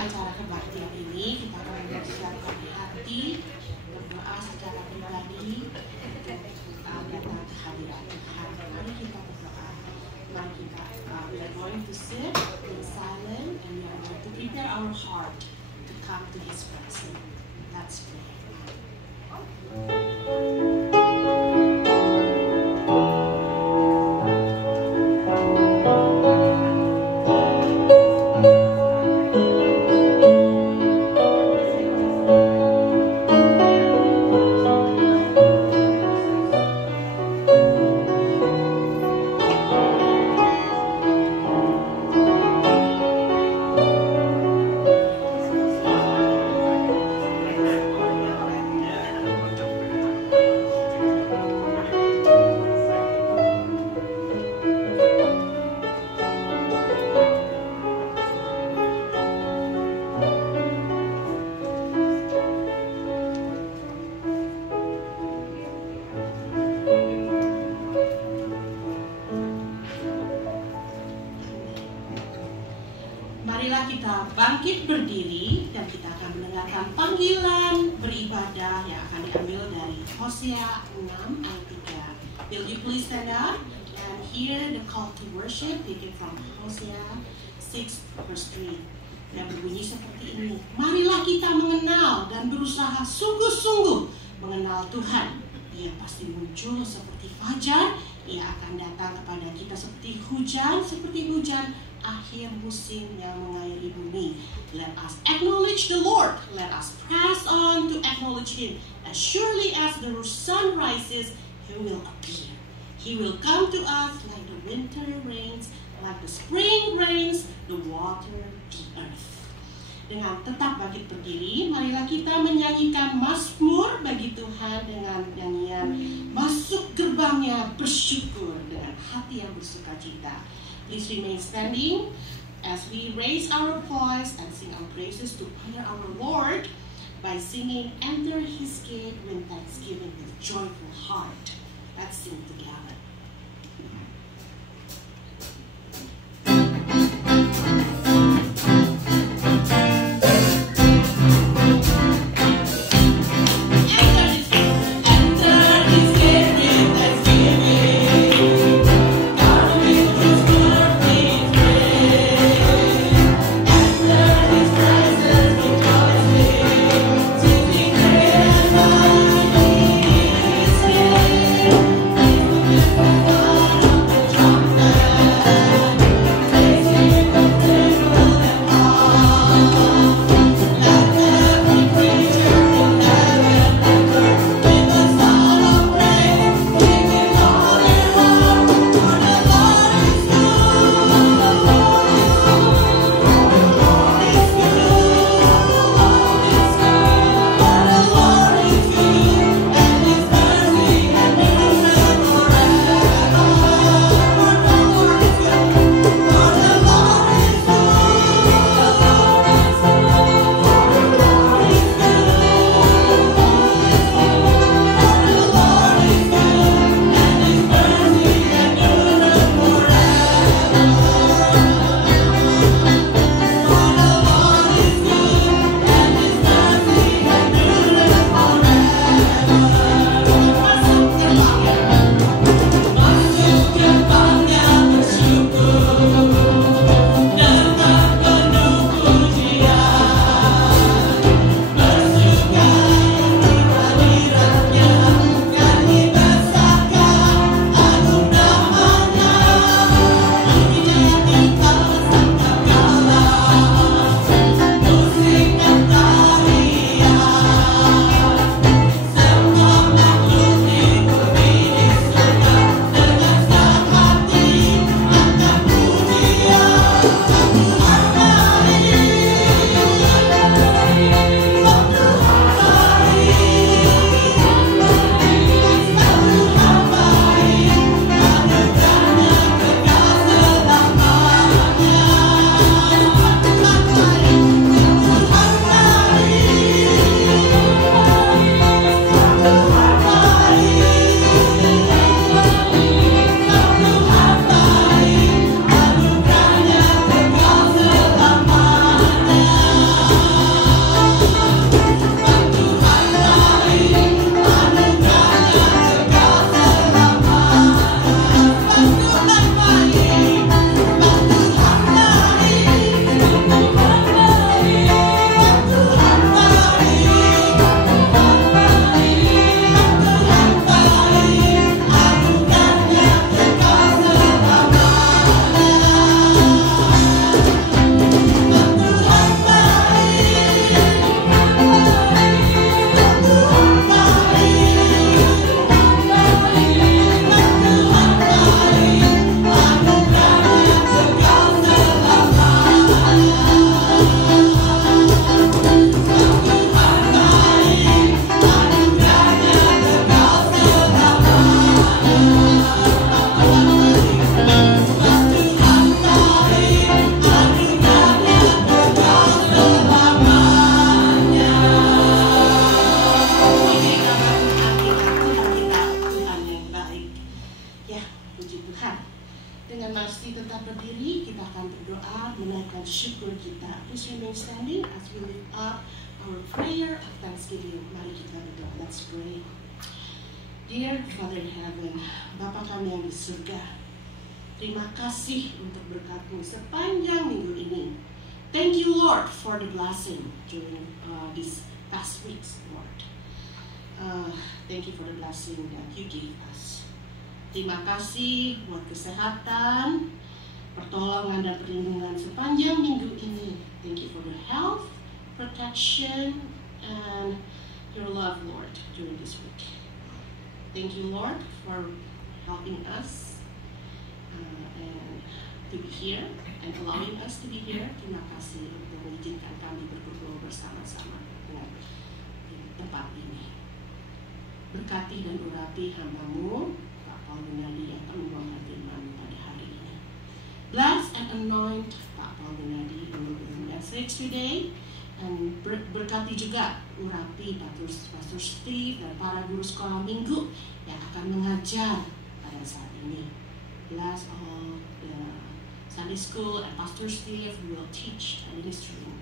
acara kebaktian ini kita akan mempersiapkan hati, berdoa secara pribadi untuk datang ke hadirat Tuhan. Mari kita berdoa. Mari kita we are going to sit in silence and we are going to prepare our heart to come to His presence. Let's pray. Marilah kita bangkit berdiri dan kita akan mendengarkan panggilan beribadah yang akan diambil dari Hosea 6 ayat 3. Will you please stand up and hear the call to worship taken from Hosea 6 verse 3. Dan berbunyi seperti ini. Marilah kita mengenal dan berusaha sungguh-sungguh mengenal Tuhan. Ia pasti muncul seperti fajar. Ia akan datang kepada kita seperti hujan akhir musim yang mengairi bumi. Let us acknowledge the Lord. Let us press on to acknowledge Him. As surely as the sun rises, He will appear. He will come to us like the winter rains, like the spring rains, the water, the earth. Dengan tetap bangkit berdiri, marilah kita menyanyikan mazmur bagi Tuhan dengan nyanyian masuk gerbangnya bersyukur dengan hati yang bersukacita. Please remain standing as we raise our voice and sing our praises to honor our Lord by singing Enter His Gate with Thanksgiving with joyful heart. Let's sing together. dan syukur kita. Please remain standing as we lift up our prayer of thanksgiving. Mari kita berdoa. Let's pray. Dear Father in Heaven, Bapa kami yang di surga, terima kasih untuk berkat-Mu sepanjang minggu ini. Thank you, Lord, for the blessing during these past weeks, Lord. Thank you for the blessing that you gave us. Terima kasih buat kesehatan, pertolongan dan perlindungan sepanjang minggu ini. Thank you for the health, protection, and your love, Lord, during this week. Thank you, Lord, for helping us and to be here and allowing us to be here. Terima kasih untuk mengizinkan kami berkumpul bersama-sama dengan tempat ini. Berkati dan urapi hamba-Mu, Pak Paul Gunadi yang akan membawa firman pada hari ini. Bless and anoint Pak Paul Gunadi who will bring the message today. Dan berkati juga urapi Pastor Steve dan para guru sekolah minggu yang akan mengajar pada saat ini. Bless all the Sunday school and Pastor Steve who will teach and ministering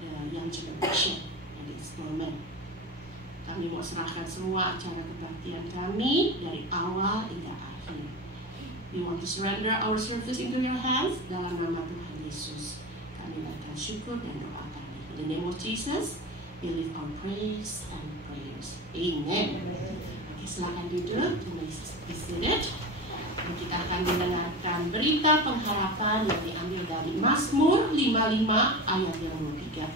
the young generation in this moment. Kami mau serahkan semua acara kebaktian kami dari awal hingga akhir. We want to surrender our service into your hands dalam nama Tuhan Yesus. Kami akan syukur dan doa. In the name of Jesus, we lift our praise and prayers. Amen. Oke, silakan duduk, be seated. Dan kita akan mendengarkan berita pengharapan yang diambil dari Mazmur 55 ayat yang 23.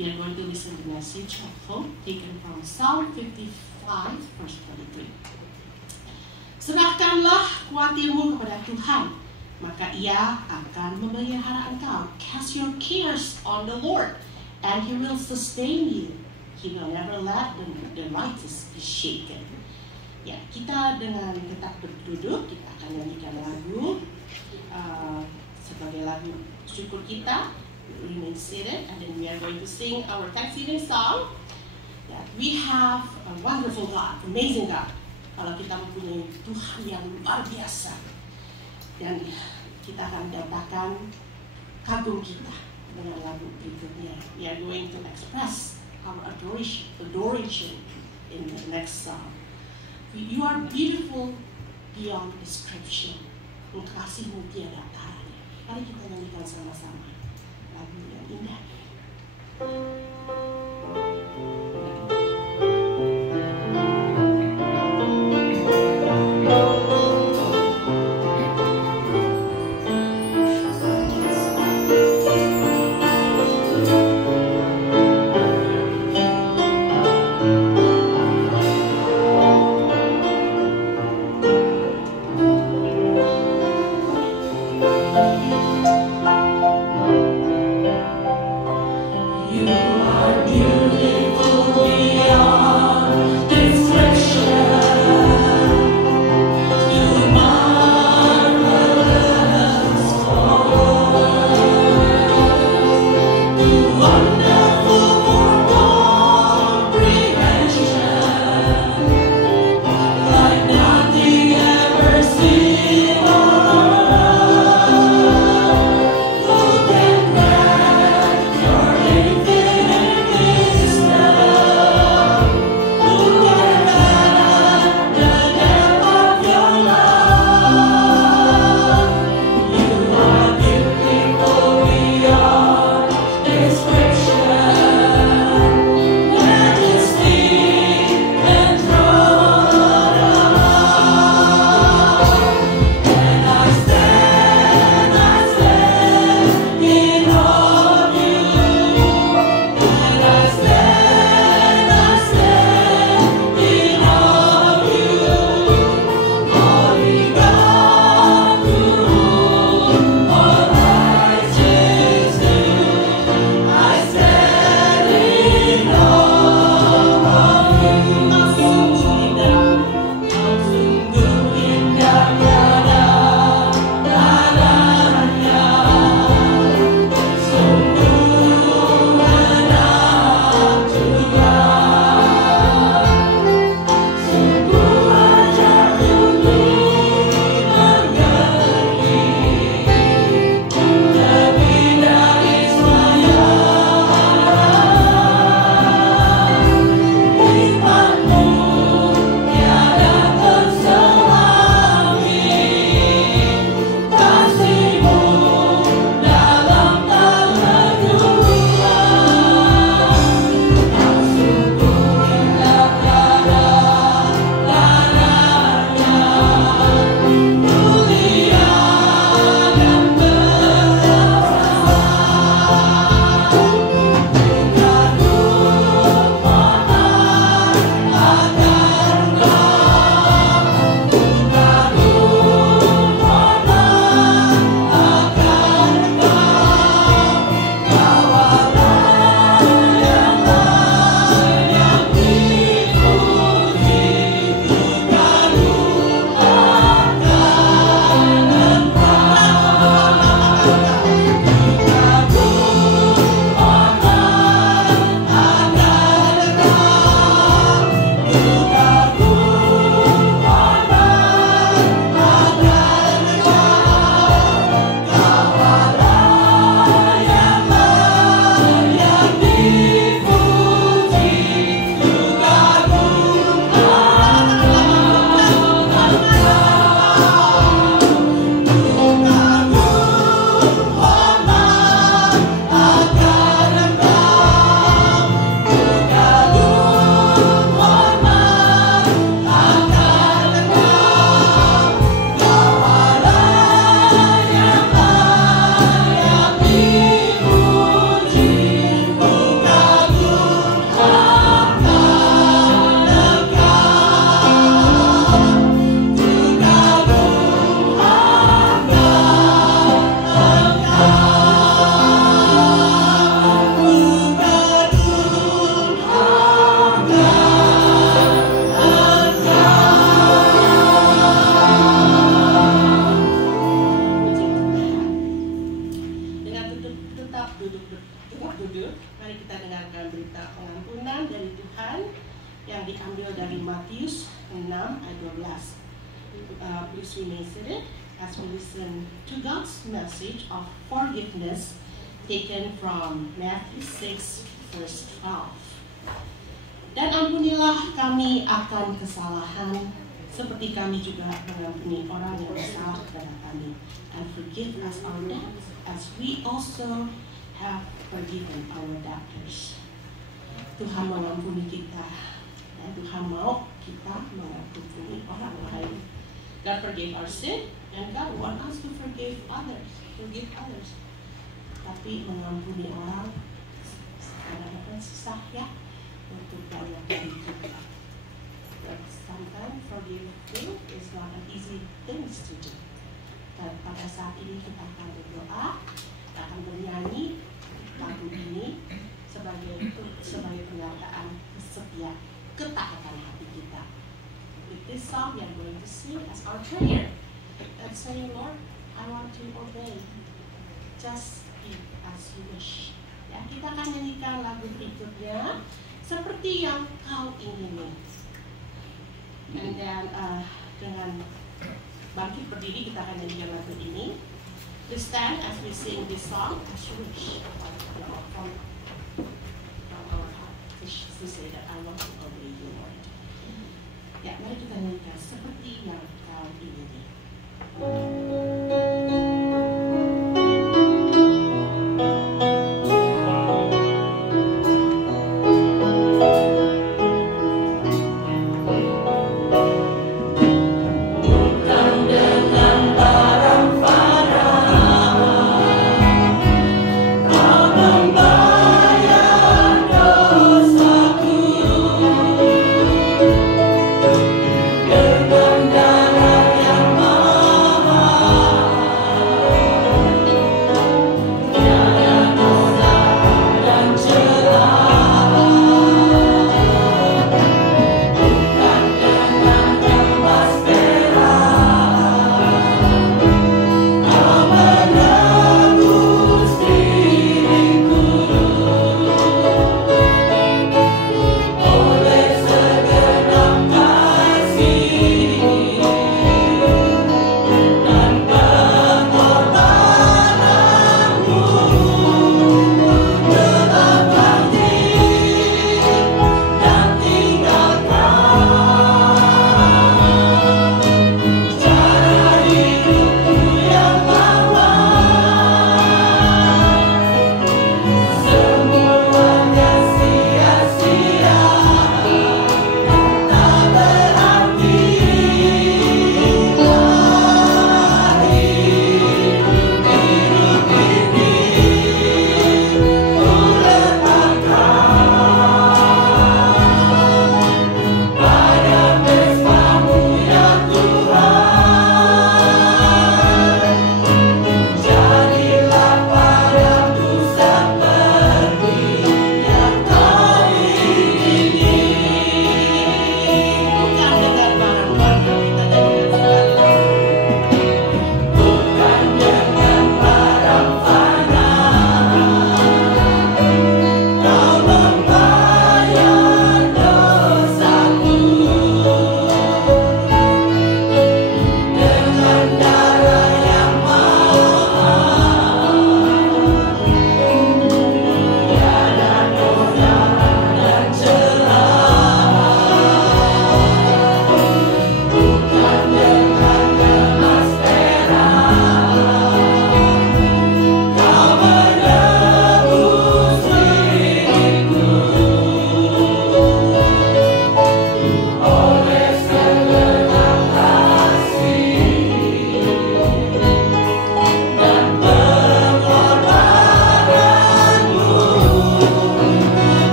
We are going to listen to the message of hope taken from Psalm 55 verse 23. Serahkanlah khawatirmu kepada Tuhan, maka Ia akan memelihara engkau. Cast your cares on the Lord, and He will sustain you. He will never let the righteous be shaken. Ya, kita dengan tetap berduduk, kita akan nyanyikan lagu sebagai lagu syukur kita. Remain seated, and then we are going to sing our Thanksgiving song. That we have a wonderful God, amazing God. Kalau kita mempunyai Tuhan yang luar biasa, dan kita akan datangkan kagum kita dengan lagu berikutnya. We are going to express our adoration in the next song. You are beautiful beyond description. Kasih-Mu tiada taranya. Mari kita nyanyikan sama-sama lagu yang indah. duduk. Mari kita dengarkan berita pengampunan dari Tuhan yang diambil dari Matius 6 ayat 12. Please remain seated as we listen to God's message of forgiveness taken from Matthew 6 verse 12. Dan ampunilah kami akan kesalahan, seperti kami juga mengampuni orang yang bersalah kepada kami. And forgive us our debts, as we also have forgiven our debtors. Tuhan mengampuni kita, dan Tuhan mau kita mengampuni orang lain. God forgave our sin, and God want us to forgive others. Tapi mengampuni orang kadang-kadang susah ya untuk banyak dari kita. But sometimes forgiving is not an easy thing to do. Dan pada saat ini kita akan berdoa, kita akan bernyanyi lagu ini sebagai pernyataan setia ketaatan hati kita. With this song, we are going to sing as our prayer and say, Lord, I want to obey. Just be as you wish. Ya, kita akan nyanyikan lagu berikutnya seperti yang kau ingini. And then dengan bangkit berdiri kita akan nyanyikan lagu ini. Please stand as we sing this song as you wish. From our heart to say that I want to obey you, Lord. Ya, mari kita nyanyikan seperti yang kau ingini. Bye.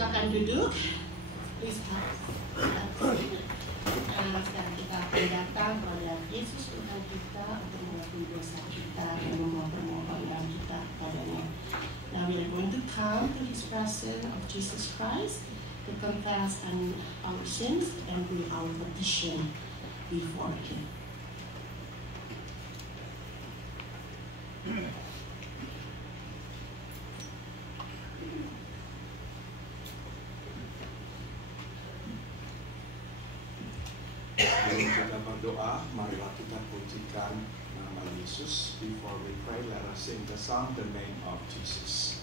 silakan duduk. Please have. Sekarang kita akan datang kepada Yesus Tuhan kita untuk mengampuni dosa kita dan membawa permohonan kita kepadanya. Now we are going to come to His presence of Jesus Christ to confess our sins and bring our petition before Him. Sebelum kita berdoa, marilah kita pujikan nama Yesus. Before we pray, let us sing the song, The Name of Jesus.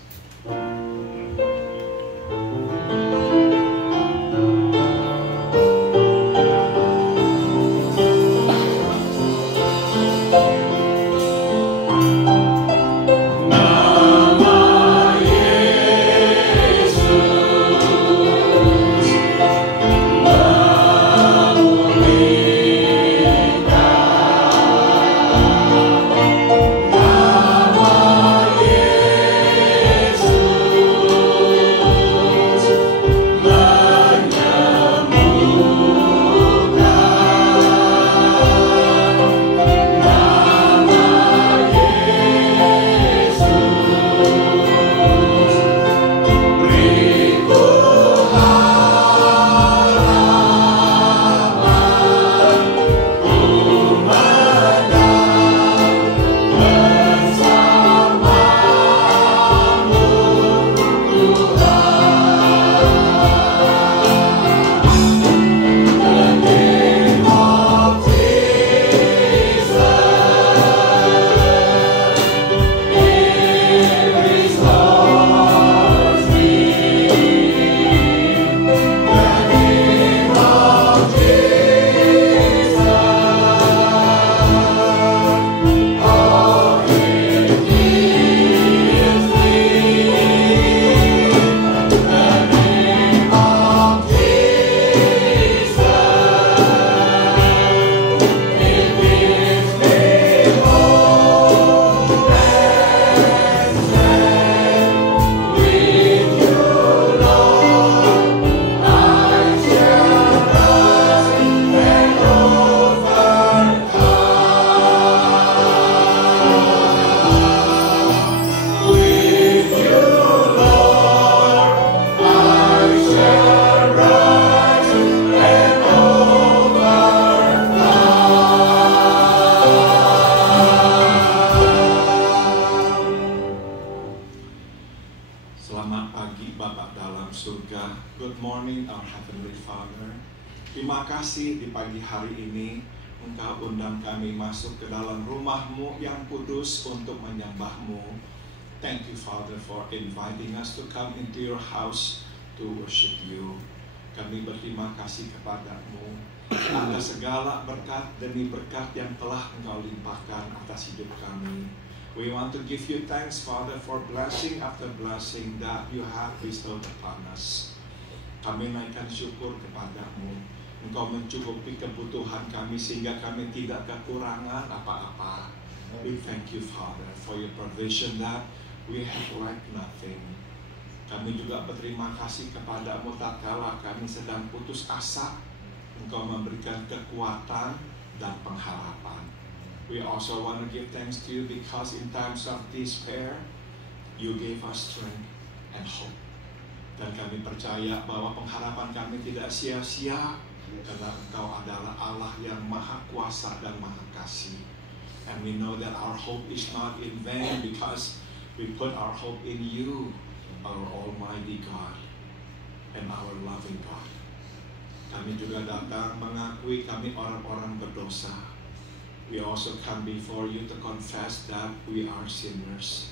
Selamat pagi Bapa dalam surga. Good morning our Heavenly Father. Terima kasih di pagi hari ini Engkau undang kami masuk ke dalam rumah-Mu yang kudus untuk menyembah-Mu. Thank you Father for inviting us to come into your house to worship you. Kami berterima kasih kepadamu atas segala berkat demi berkat yang telah Engkau limpahkan atas hidup kami. We want to give you thanks, Father, for blessing after blessing that you have bestowed upon us. Kami naikkan syukur kepadamu. Engkau mencukupi kebutuhan kami sehingga kami tidak kekurangan apa-apa. We thank you, Father, for your provision that we have lacked nothing. Kami juga berterima kasih kepadamu tatkala kami sedang putus asa. Engkau memberikan kekuatan dan pengharapan. We also want to give thanks to you because in times of despair, you gave us strength and hope. Dan kami percaya bahwa pengharapan kami tidak sia-sia karena Engkau adalah Allah yang maha kuasa dan maha kasih. And we know that our hope is not in vain because we put our hope in you, our Almighty God and our loving God. Kami juga datang mengakui kami orang-orang berdosa. We also come before you to confess that we are sinners.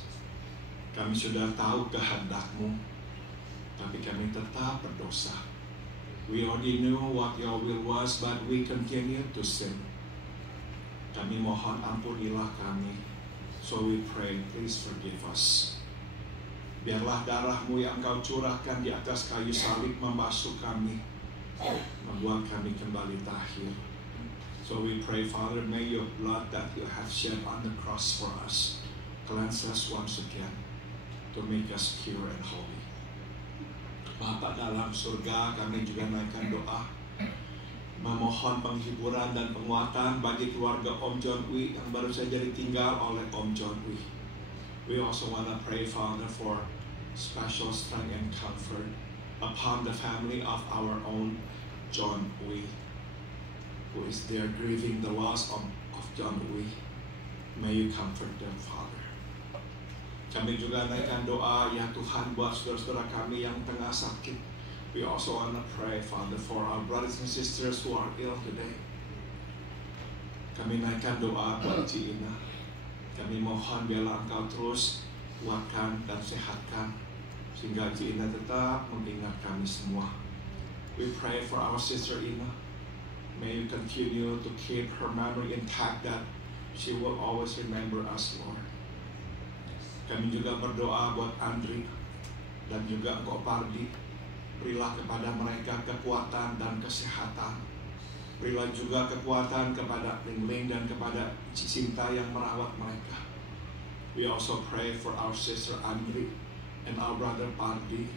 Kami sudah tahu kehendak-Mu, tapi kami tetap berdosa. We already knew what your will was, but we continue to sin. Kami mohon ampunilah kami. So we pray, please forgive us. Biarlah darah-Mu yang Engkau curahkan di atas kayu salib membasuh kami, membuat kami kembali tahir. So we pray, Father, may your blood that you have shed on the cross for us cleanse us once again to make us pure and holy. Bapa dalam surga, kami juga naikkan doa memohon penghiburan dan penguatan bagi keluarga Om John Wee yang baru saja ditinggal oleh Om John Wee. We also want to pray, Father, for special strength and comfort upon the family of our own John Wee, who is there grieving the loss of John Wee. May you comfort them, Father. Kami juga naikkan doa, ya Tuhan, buat saudara-saudara kami yang tengah sakit. We also want to pray, Father, for our brothers and sisters who are ill today. Kami naikkan doa buat Ci Ina. Kami mohon biarlah Engkau terus kuatkan dan sehatkan, sehingga Ci Ina tetap mengingat kami semua. We pray for our sister Ina. May you continue to keep her memory intact, that she will always remember us, Lord. Kami juga berdoa buat Andri dan juga Engkau Pardi. Berilah kepada mereka kekuatan dan kesehatan. Berilah juga kekuatan kepada Ling dan kepada Cinta yang merawat mereka. We also pray for our sister Andri and our brother Pardi.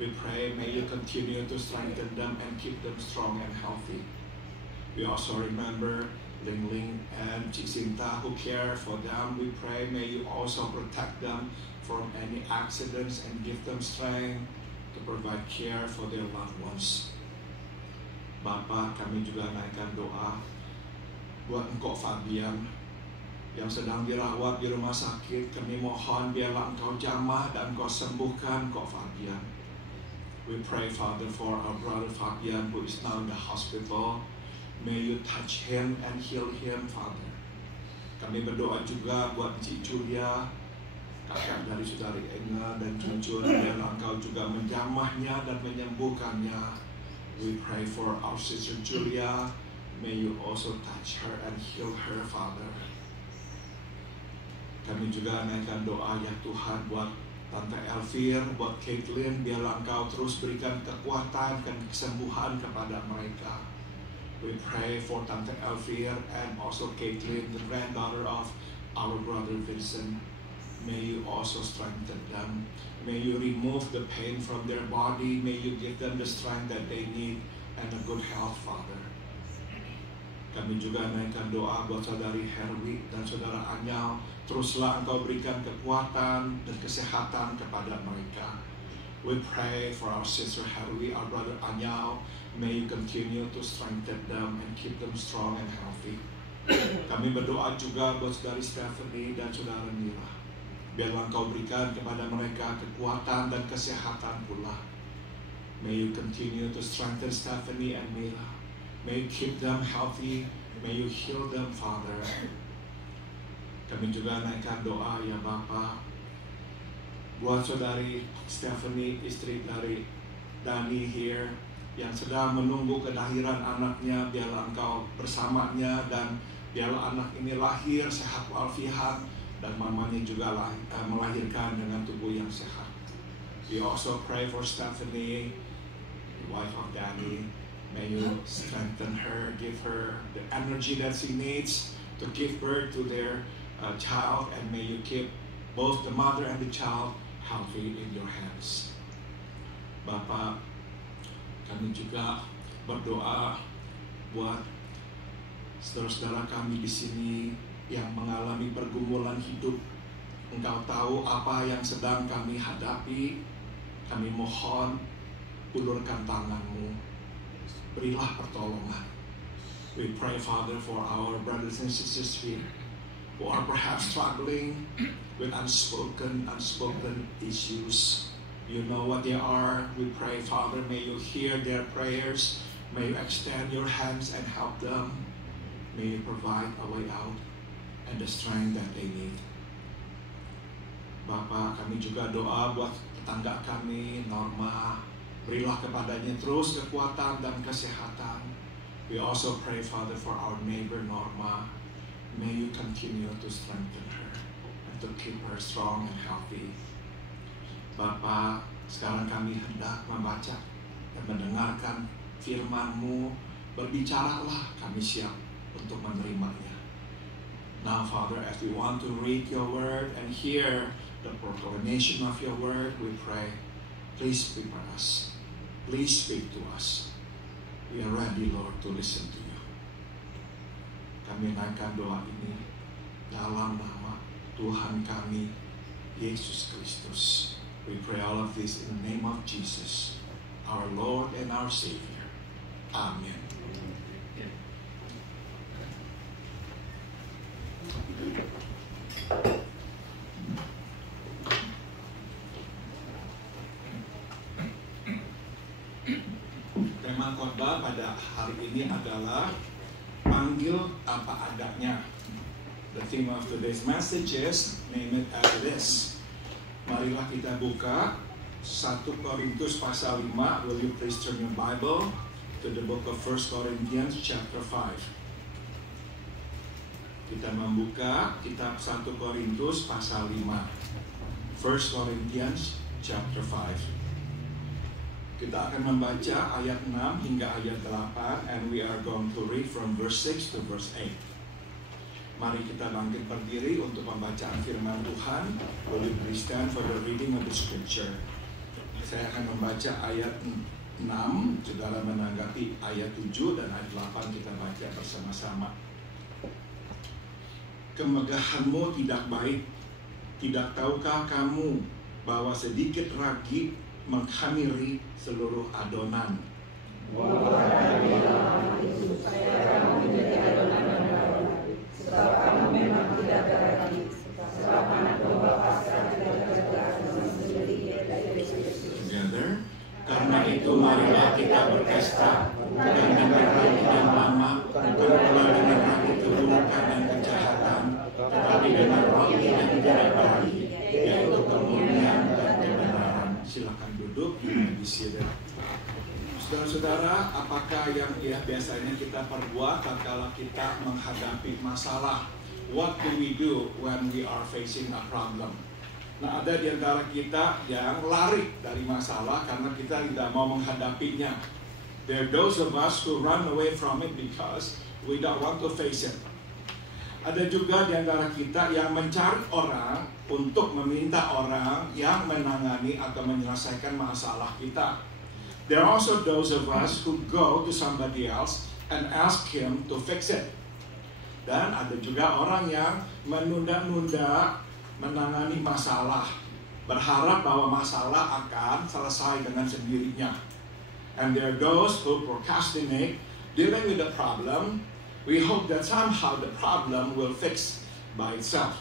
We pray, may you continue to strengthen them and keep them strong and healthy. We also remember Ling and Cinta who care for them. We pray, may you also protect them from any accidents and give them strength to provide care for their loved ones. Bapa, kami juga naikkan doa buat Engkau Fabian yang sedang dirawat di rumah sakit. Kami mohon biarlah Engkau jamah dan Engkau sembuhkan Engkau Fabian. We pray, Father, for our brother Fabian who is now in the hospital. May you touch him and heal him, Father. Kami berdoa juga buat Cik Julia, kakak dari saudari Enga dan Junjun, biarlah Engkau juga menjamahnya dan menyembuhkannya. We pray for our sister Julia. May you also touch her and heal her, Father. Kami juga naikkan doa, ya Tuhan, buat Tante Elvir, buat Caitlin, biarlah Engkau terus berikan kekuatan dan kesembuhan kepada mereka. We pray for Tante Elvir and also Caitlin, the granddaughter of our brother Vincent. May you also strengthen them. May you remove the pain from their body. May you give them the strength that they need and a good health, Father. Kami juga naikkan doa buat saudari Herwi dan saudara Anyal. Teruslah Engkau berikan kekuatan dan kesehatan kepada mereka. We pray for our sister Herwi, our brother Anyal. May you continue to strengthen them and keep them strong and healthy. Kami berdoa juga buat saudari Stephanie dan saudara Mira. Biarlah Engkau berikan kepada mereka kekuatan dan kesehatan pula. May you continue to strengthen Stephanie and Mira. May you keep them healthy. May you heal them, Father. Kami juga naikkan doa, ya Bapa, buat saudari Stephanie, istri dari Dani here, yang sedang menunggu kelahiran anaknya. Biarlah Engkau bersamanya dan biarlah anak ini lahir sehat walafiat dan mamanya juga melahirkan dengan tubuh yang sehat. We also pray for Stephanie, the wife of Danny. May you strengthen her, give her the energy that she needs to give birth to their child, and may you keep both the mother and the child healthy in your hands. Bapak, kami juga berdoa buat saudara-saudara kami di sini yang mengalami pergumulan hidup. Engkau tahu apa yang sedang kami hadapi. Kami mohon, ulurkan tangan-Mu, berilah pertolongan. We pray, Father, for our brothers and sisters here who are perhaps struggling with unspoken issues. You know what they are. We pray, Father, may you hear their prayers. May you extend your hands and help them. May you provide a way out and the strength that they need. Bapak, kami juga doa buat tetangga kami, Norma. Berilah kepadanya terus kekuatan dan kesehatan. We also pray, Father, for our neighbor Norma. May you continue to strengthen her and to keep her strong and healthy. Bapak, sekarang kami hendak membaca dan mendengarkan firman-Mu. Berbicaralah, kami siap untuk menerimanya. Now, Father, as we want to read your word and hear the proclamation of your word, we pray, Please prepare us. Please speak to us. We are ready, Lord, to listen to you. Kami naikkan doa ini dalam nama Tuhan kami, Yesus Kristus. We pray all of this in the name of Jesus, our Lord and our Savior. Amen. Tema khotbah pada hari ini adalah panggil apa adanya. The theme of today's message is name it as it is. Marilah kita buka 1 Korintus pasal 5. Will you please turn your Bible to the book of 1 Corinthians chapter 5. Kita membuka kitab 1 Korintus pasal 5. 1 Corinthians chapter 5. Kita akan membaca ayat 6 hingga ayat 8, and we are going to read from verse 6 to verse 8. Mari kita bangkit berdiri untuk pembacaan firman Tuhan. Will you please stand for the reading of the scripture? Saya akan membaca ayat 6, saudara menanggapi ayat 7 dan ayat 8 kita baca bersama-sama. Kemegahanmu tidak baik. Tidak tahukah kamu bahwa sedikit ragi menghamiri seluruh adonan? Sebab kamu memang tidak berarti. Sebab anak domba Paskah tidak bergerak dengan sendiri together. Karena itu marilah kita berpesta, bukan dengan ragi yang lama, bukan pula dengan ragi keburukan dan kejahatan, tetapi dengan ragi yang tidak baik, yaitu kemurnian dan kebenaran. Silakan duduk, di sini. Saudara-saudara, apakah yang biasanya kita perbuat tatkala kita menghadapi masalah? What do we do when we are facing a problem? Nah, ada di antara kita yang lari dari masalah karena kita tidak mau menghadapinya. There are those of us who run away from it because we don't want to face it. Ada juga di antara kita yang mencari orang untuk meminta orang yang menangani atau menyelesaikan masalah kita. There are also those of us who go to somebody else and ask him to fix it. Dan ada juga orang yang menunda-nunda menangani masalah, berharap bahwa masalah akan selesai dengan sendirinya. And there are those who procrastinate dealing with the problem. We hope that somehow the problem will fix by itself.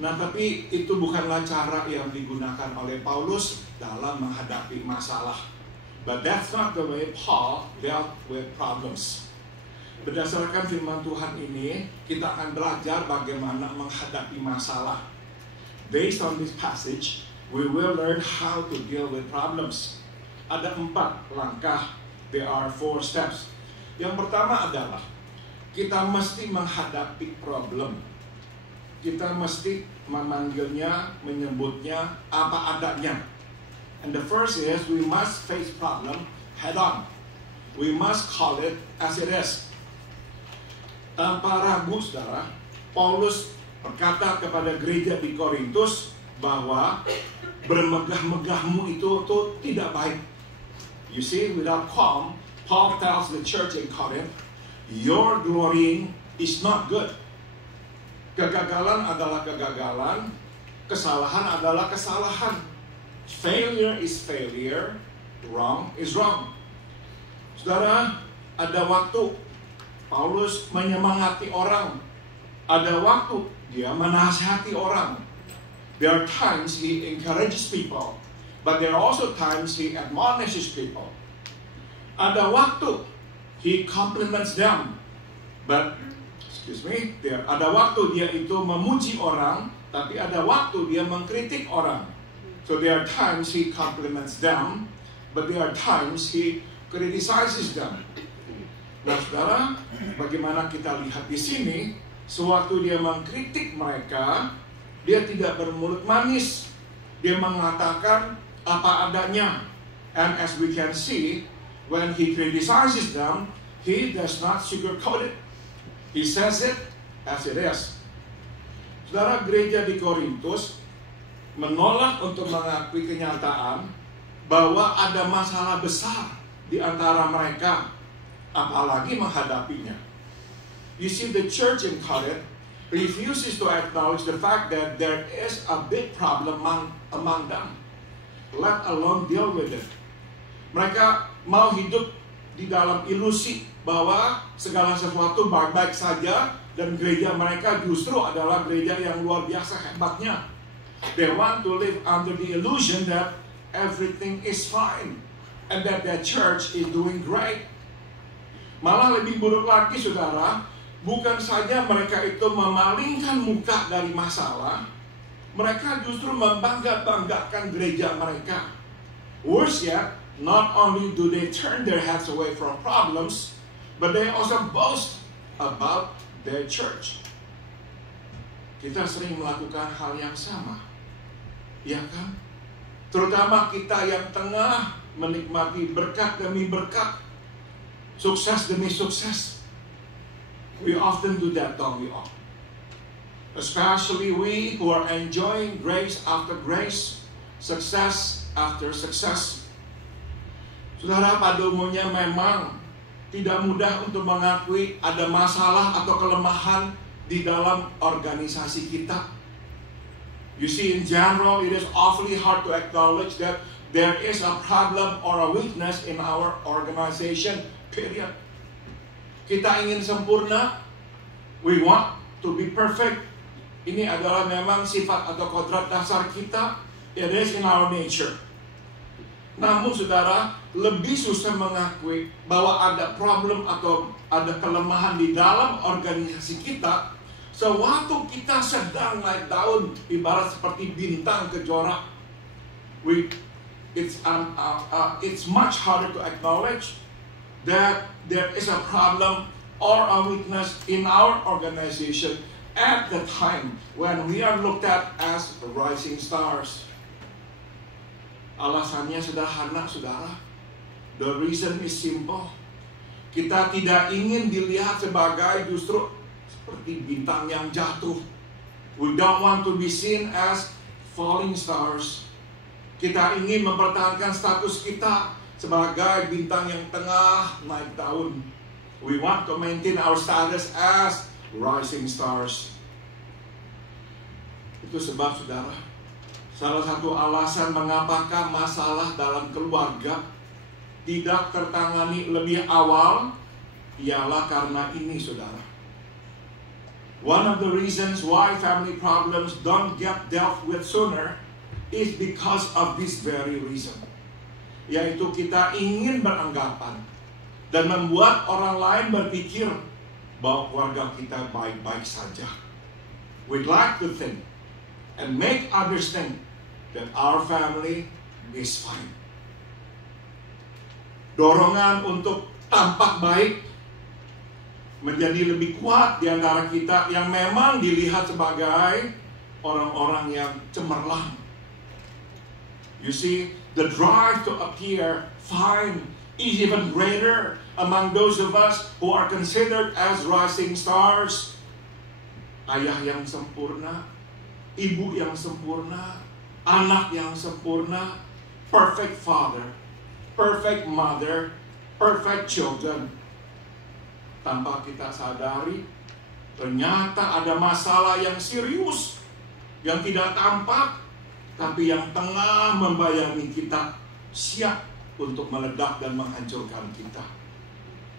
Nah, tapi itu bukanlah cara yang digunakan oleh Paulus dalam menghadapi masalah. But that's not the way Paul dealt with problems. Berdasarkan firman Tuhan ini, kita akan belajar bagaimana menghadapi masalah. Based on this passage, we will learn how to deal with problems. Ada 4 langkah. There are 4 steps. Yang pertama adalah kita mesti menghadapi problem. Kita mesti memanggilnya, menyebutnya apa adanya. And the first is we must face problem head on. We must call it as it is. Tanpa ragu, saudara, Paulus berkata kepada gereja di Korintus bahwa bermegah-megahmu itu tidak baik. You see, without calm, Paul tells the church in Corinth, your glorying is not good. Kegagalan adalah kegagalan, kesalahan adalah kesalahan. Failure is failure, wrong is wrong. Saudara, ada waktu Paulus menyemangati orang. Ada waktu dia menasihati orang. There are times he encourages people, but there are also times he admonishes people. Ada waktu he compliments them, but ada waktu dia itu memuji orang, tapi ada waktu dia mengkritik orang. So there are times he compliments them, but there are times he criticizes them. Nah, saudara, bagaimana kita lihat di sini, sewaktu dia mengkritik mereka, dia tidak bermulut manis. Dia mengatakan apa adanya. And as we can see, when he criticizes them, he does not sugarcoat it. He says it as it is. Saudara, gereja di Korintus menolak untuk mengakui kenyataan bahwa ada masalah besar di antara mereka, apalagi menghadapinya. You see, the church in Corinth refuses to acknowledge the fact that there is a big problem among them, let alone deal with it. Mereka mau hidup di dalam ilusi bahwa segala sesuatu baik-baik saja dan gereja mereka justru adalah gereja yang luar biasa hebatnya. They want to live under the illusion that everything is fine and that their church is doing great. Malah lebih buruk lagi, saudara, bukan saja mereka itu memalingkan muka dari masalah, mereka justru membangga-banggakan gereja mereka. Worse yet, not only do they turn their heads away from problems, but they also boast about their church. Kita sering melakukan hal yang sama, ya kan? Terutama kita yang tengah menikmati berkat demi berkat, sukses demi sukses. We often do that, don't we all? Especially we who are enjoying grace after grace, success after success. Saudara, pada umumnya memang tidak mudah untuk mengakui ada masalah atau kelemahan di dalam organisasi kita. You see, in general, it is awfully hard to acknowledge that there is a problem or a weakness in our organization, period. Kita ingin sempurna, we want to be perfect. Ini adalah memang sifat atau kodrat dasar kita. It is in our nature. Namun saudara, lebih susah mengakui bahwa ada problem atau ada kelemahan di dalam organisasi kita sewaktu kita sedang naik daun, ibarat seperti bintang kejora. It's much harder to acknowledge that there is a problem or a weakness in our organization at the time when we are looked at as the rising stars. Alasannya sederhana, saudara. The reason is simple. Kita tidak ingin dilihat sebagai justru seperti bintang yang jatuh. We don't want to be seen as falling stars. Kita ingin mempertahankan status kita sebagai bintang yang tengah naik daun. We want to maintain our status as rising stars. Itu sebab, saudara, salah satu alasan mengapakah masalah dalam keluarga tidak tertangani lebih awal ialah karena ini, saudara. One of the reasons why family problems don't get dealt with sooner is because of this very reason. Yaitu kita ingin beranggapan dan membuat orang lain berpikir bahwa keluarga kita baik-baik saja. We'd like to think and make others think that our family is fine. Dorongan untuk tampak baik menjadi lebih kuat di antara kita yang memang dilihat sebagai orang-orang yang cemerlang. You see, the drive to appear fine is even greater among those of us who are considered as rising stars. Ayah yang sempurna, ibu yang sempurna, anak yang sempurna, perfect father, perfect mother, perfect children. Tanpa kita sadari, ternyata ada masalah yang serius, yang tidak tampak, tapi yang tengah membayangi kita, siap untuk meledak dan menghancurkan kita.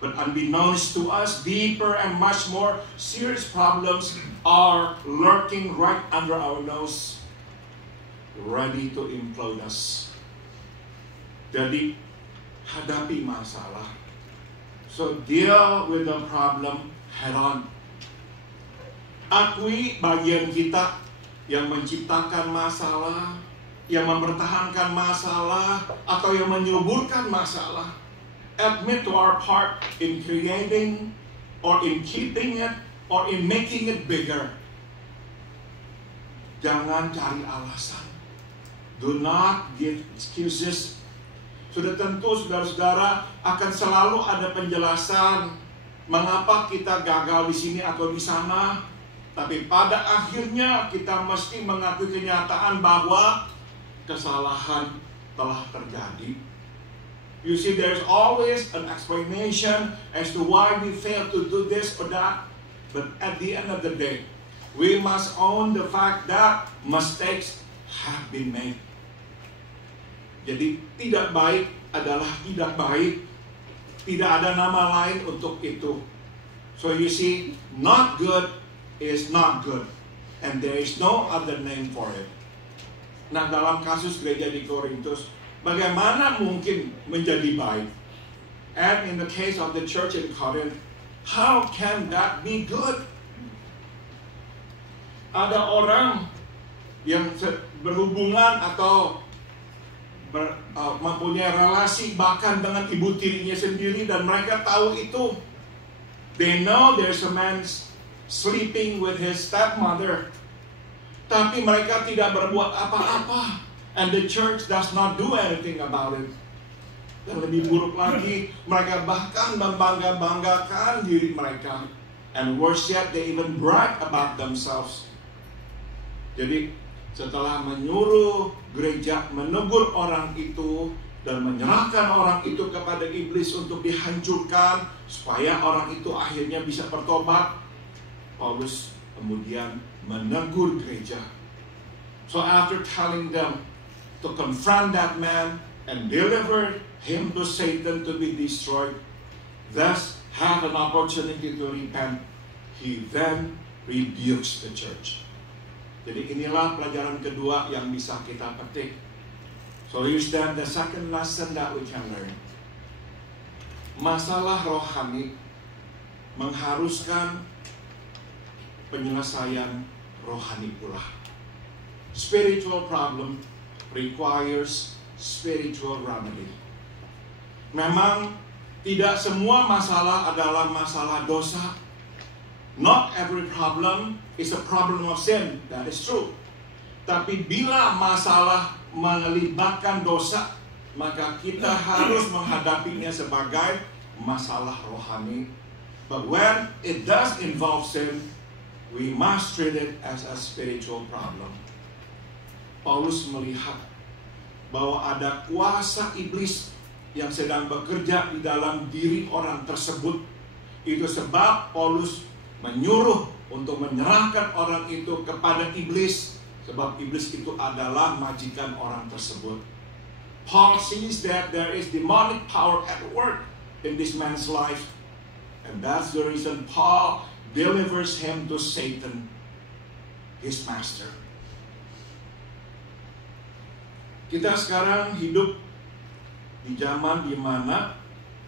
But unbeknownst to us, deeper and much more serious problems are lurking right under our nose, ready to implode us. Jadi, hadapi masalah. So deal with the problem head on. Akui bagian kita yang menciptakan masalah, yang mempertahankan masalah, atau yang menyuburkan masalah. Admit to our part in creating, or in keeping it, or in making it bigger. Jangan cari alasan. Do not give excuses. Sudah tentu saudara-saudara akan selalu ada penjelasan mengapa kita gagal di sini atau di sana. Tapi pada akhirnya kita mesti mengakui kenyataan bahwa kesalahan telah terjadi. You see, there's always an explanation as to why we fail to do this or that. But at the end of the day, we must own the fact that mistakes have been made. Jadi tidak baik adalah tidak baik. Tidak ada nama lain untuk itu. So you see, not good is not good. And there is no other name for it. Nah, dalam kasus gereja di Korintus, bagaimana mungkin menjadi baik? And in the case of the church in Corinth, how can that be good? Ada orang yang berhubungan atau mempunyai relasi bahkan dengan ibu tirinya sendiri, dan mereka tahu itu. They know there's a man sleeping with his stepmother, tapi mereka tidak berbuat apa-apa. And the church does not do anything about it. Dan lebih buruk lagi, mereka bahkan membangga-banggakan diri mereka. And worse yet, they even brag about themselves. Jadi, setelah menyuruh gereja menegur orang itu dan menyerahkan orang itu kepada iblis untuk dihancurkan, supaya orang itu akhirnya bisa bertobat, Paulus kemudian menegur gereja. So after telling them to confront that man and deliver him to Satan to be destroyed, thus have an opportunity to repent, he then rebukes the church. Jadi inilah pelajaran kedua yang bisa kita petik. So here's then the second lesson that we can learn. Masalah rohani mengharuskan penyelesaian rohani pula. Spiritual problem requires spiritual remedy. Memang tidak semua masalah adalah masalah dosa. Not every problem is a problem of sin. That is true. Tapi bila masalah melibatkan dosa, maka kita harus menghadapinya sebagai masalah rohani. But when it does involve sin, we must treat it as a spiritual problem. Paulus melihat bahwa ada kuasa iblis yang sedang bekerja di dalam diri orang tersebut. Itu sebab Paulus menyuruh untuk menyerahkan orang itu kepada iblis, sebab iblis itu adalah majikan orang tersebut. Paul sees that there is demonic power at work in this man's life, and that's the reason Paul delivers him to Satan, his master. Kita sekarang hidup di zaman di mana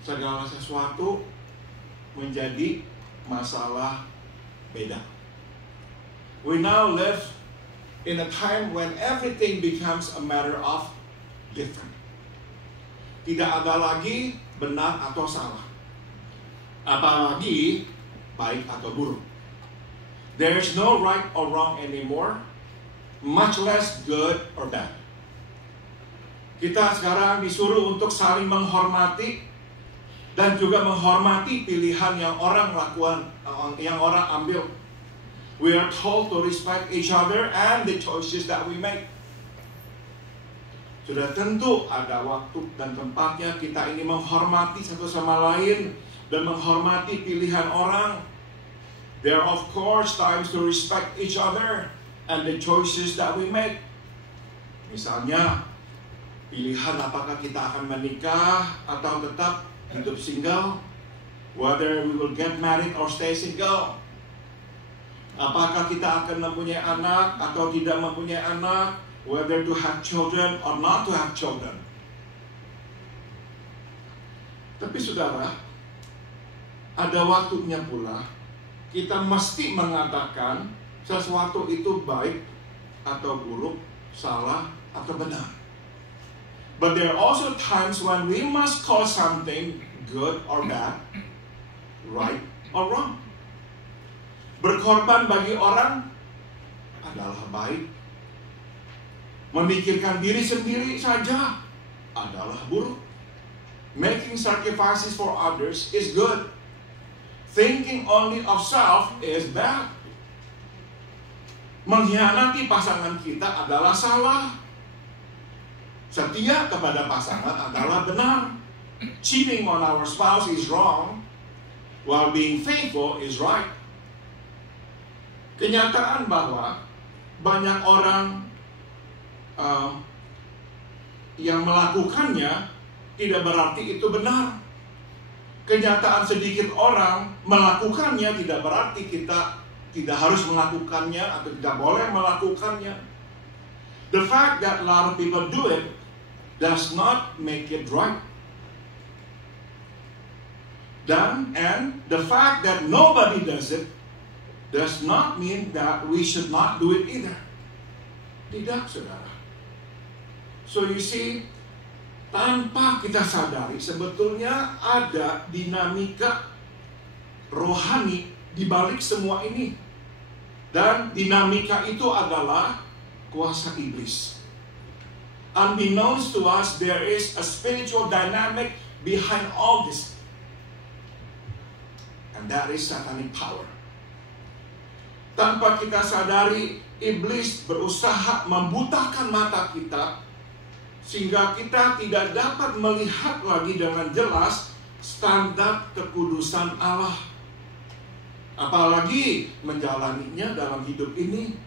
segala sesuatu menjadi masalah beda. We now live in a time when everything becomes a matter of different. Tidak ada lagi benar atau salah, apalagi baik atau buruk. There is no right or wrong anymore, much less good or bad. Kita sekarang disuruh untuk saling menghormati dan juga menghormati pilihan yang orang lakukan, yang orang ambil. We are told to respect each other and the choices that we make. Sudah tentu ada waktu dan tempatnya kita ini menghormati satu sama lain dan menghormati pilihan orang. There are of course times to respect each other and the choices that we make. Misalnya, pilihan apakah kita akan menikah atau tetap hidup single, whether we will get married or stay single. Apakah kita akan mempunyai anak atau tidak mempunyai anak, whether to have children or not to have children. Tapi saudara, ada waktunya pula kita mesti mengatakan sesuatu itu baik atau buruk, salah atau benar. But there are also times when we must call something good or bad, right or wrong. Berkorban bagi orang adalah baik. Memikirkan diri sendiri saja adalah buruk. Making sacrifices for others is good. Thinking only of self is bad. Mengkhianati pasangan kita adalah salah. Setia kepada pasangan adalah benar. Cheating on our spouse is wrong, while being faithful is right. Kenyataan bahwa banyak orang yang melakukannya tidak berarti itu benar. Kenyataan sedikit orang melakukannya tidak berarti kita tidak harus melakukannya atau tidak boleh melakukannya. The fact that a lot of people do it does not make it right. And the fact that nobody does it does not mean that we should not do it either. Tidak, saudara. So you see, tanpa kita sadari sebetulnya ada dinamika rohani di balik semua ini. Dan dinamika itu adalah kuasa iblis. Unbeknownst to us, there is a spiritual dynamic behind all this. And that is satanic power. Tanpa kita sadari, iblis berusaha membutakan mata kita sehingga kita tidak dapat melihat lagi dengan jelas standar kekudusan Allah. Apalagi menjalaninya dalam hidup ini.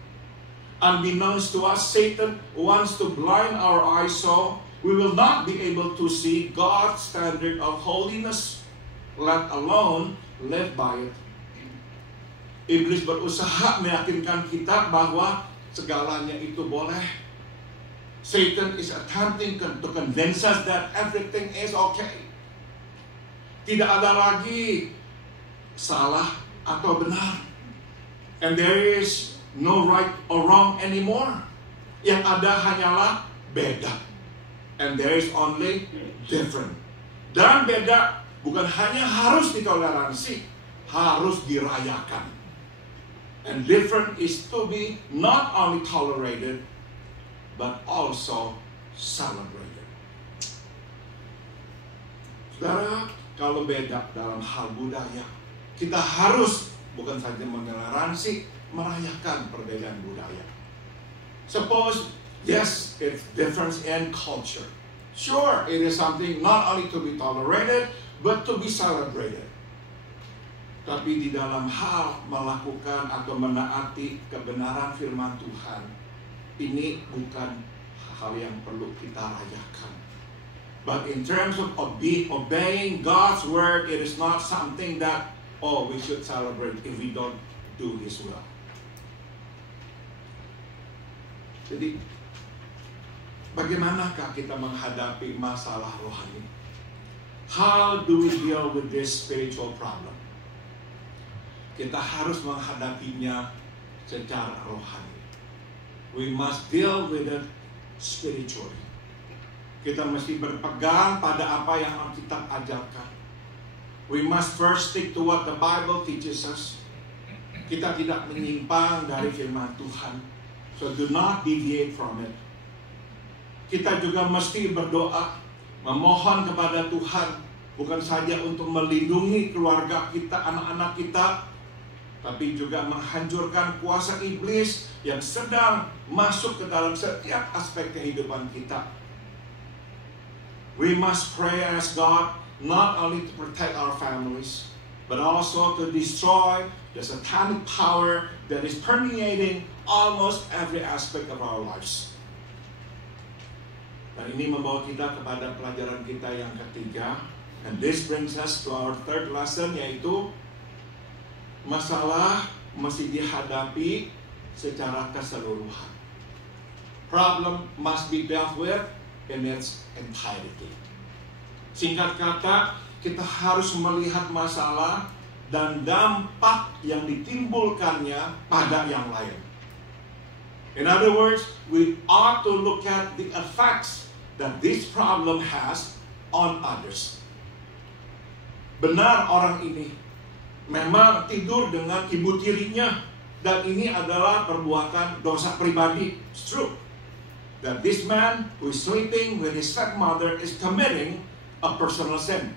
Unbeknownst to us, Satan wants to blind our eyes so we will not be able to see God's standard of holiness, let alone live by it. Iblis berusaha meyakinkan kita bahwa segalanya itu boleh. Satan is attempting to convince us that everything is okay. Tidak ada lagi salah atau benar. And there is no right or wrong anymore. Yang ada hanyalah beda. And there is only different. Dan beda bukan hanya harus ditoleransi, harus dirayakan. And different is to be not only tolerated, but also celebrated. Saudara, kalau beda dalam hal budaya, kita harus bukan saja mentoleransi, merayakan perbedaan budaya. Suppose, yes, it's difference in culture. Sure, it is something not only to be tolerated, but to be celebrated. Tapi di dalam hal melakukan atau menaati kebenaran firman Tuhan, ini bukan hal yang perlu kita rayakan. But in terms of obeying God's word, it is not something that, we should celebrate if we don't do His will. Jadi, bagaimanakah kita menghadapi masalah rohani? How do we deal with this spiritual problem? Kita harus menghadapinya secara rohani. We must deal with it spiritually. Kita mesti berpegang pada apa yang Alkitab ajarkan. We must first stick to what the Bible teaches us. Kita tidak menyimpang dari firman Tuhan. So do not deviate from it. Kita juga mesti berdoa, memohon kepada Tuhan, bukan saja untuk melindungi keluarga kita, anak-anak kita, tapi juga menghancurkan kuasa iblis yang sedang masuk ke dalam setiap aspek kehidupan kita. We must pray and ask God not only to protect our families, but also to destroy the satanic power that is permeating almost every aspect of our lives. Dan ini membawa kita kepada pelajaran kita yang ketiga. And this brings us to our third lesson, yaitu masalah mesti dihadapi secara keseluruhan. Problem must be dealt with in its entirety. Singkat kata, kita harus melihat masalah dan dampak yang ditimbulkannya pada yang lain. In other words, we ought to look at the effects that this problem has on others. Benar, orang ini memang tidur dengan ibu tirinya, dan ini adalah perbuatan dosa pribadi. It's true that this man who is sleeping with his stepmother is committing a personal sin.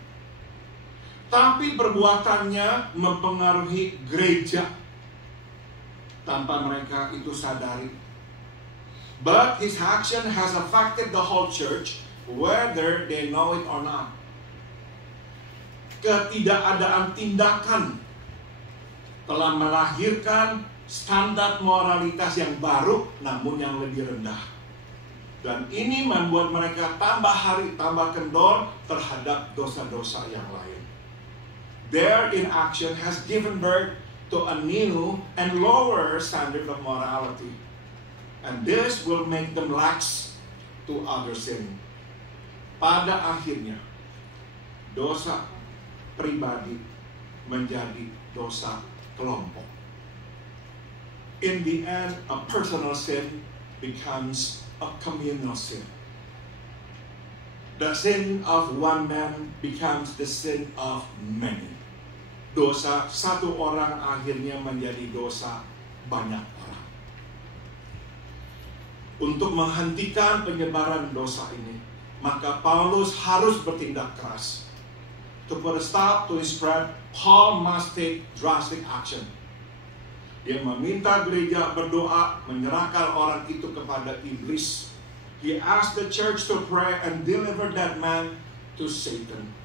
Tapi perbuatannya mempengaruhi gereja. tanpa mereka itu sadari. But his action has affected the whole church, whether they know it or not. Ketidakadaan tindakan telah melahirkan standar moralitas yang baru, namun yang lebih rendah. Dan ini membuat mereka tambah hari, tambah kendor terhadap dosa-dosa yang lain. Their inaction has given birth to a new and lower standard of morality. And this will make them lax to other sin. Pada akhirnya, dosa pribadi menjadi dosa kelompok. In the end, a personal sin becomes a communal sin. The sin of one man becomes the sin of many. Dosa satu orang akhirnya menjadi dosa banyak orang. Untuk menghentikan penyebaran dosa ini, maka Paulus harus bertindak keras. To put a stop to his spread, Paul must take drastic action. Dia meminta gereja berdoa, menyerahkan orang itu kepada iblis. He asked the church to pray and deliver that man to Satan.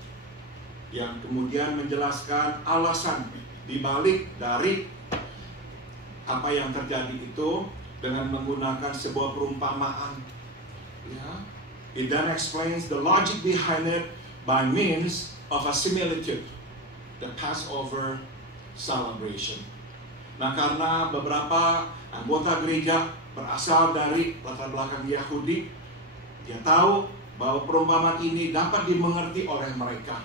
Yang kemudian menjelaskan alasan dibalik dari apa yang terjadi itu dengan menggunakan sebuah perumpamaan. Ya. It then explains the logic behind it by means of a similitude, the Passover celebration. Nah, karena beberapa anggota gereja berasal dari latar belakang Yahudi, dia tahu bahwa perumpamaan ini dapat dimengerti oleh mereka.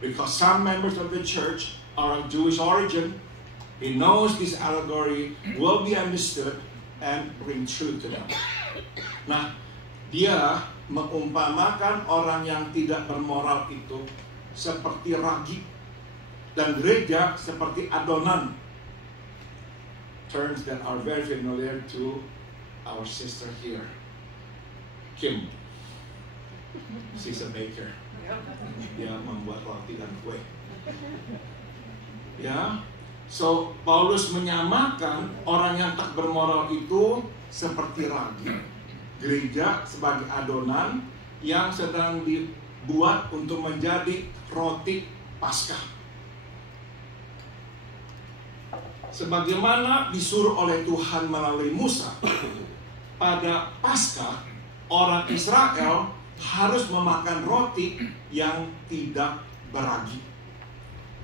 Because some members of the church are of Jewish origin, he knows this allegory will be understood and bring truth to them. Nah, dia mengumpamakan orang yang tidak bermoral itu seperti ragi, dan gereja seperti adonan. Terms that are very familiar to our sister here, Kim. She's a baker. Dia membuat roti dan kue. Ya, so Paulus menyamakan orang yang tak bermoral itu seperti ragi, gereja sebagai adonan yang sedang dibuat untuk menjadi roti Paskah. Sebagaimana disuruh oleh Tuhan melalui Musa, pada Paskah orang Israel harus memakan roti yang tidak beragi.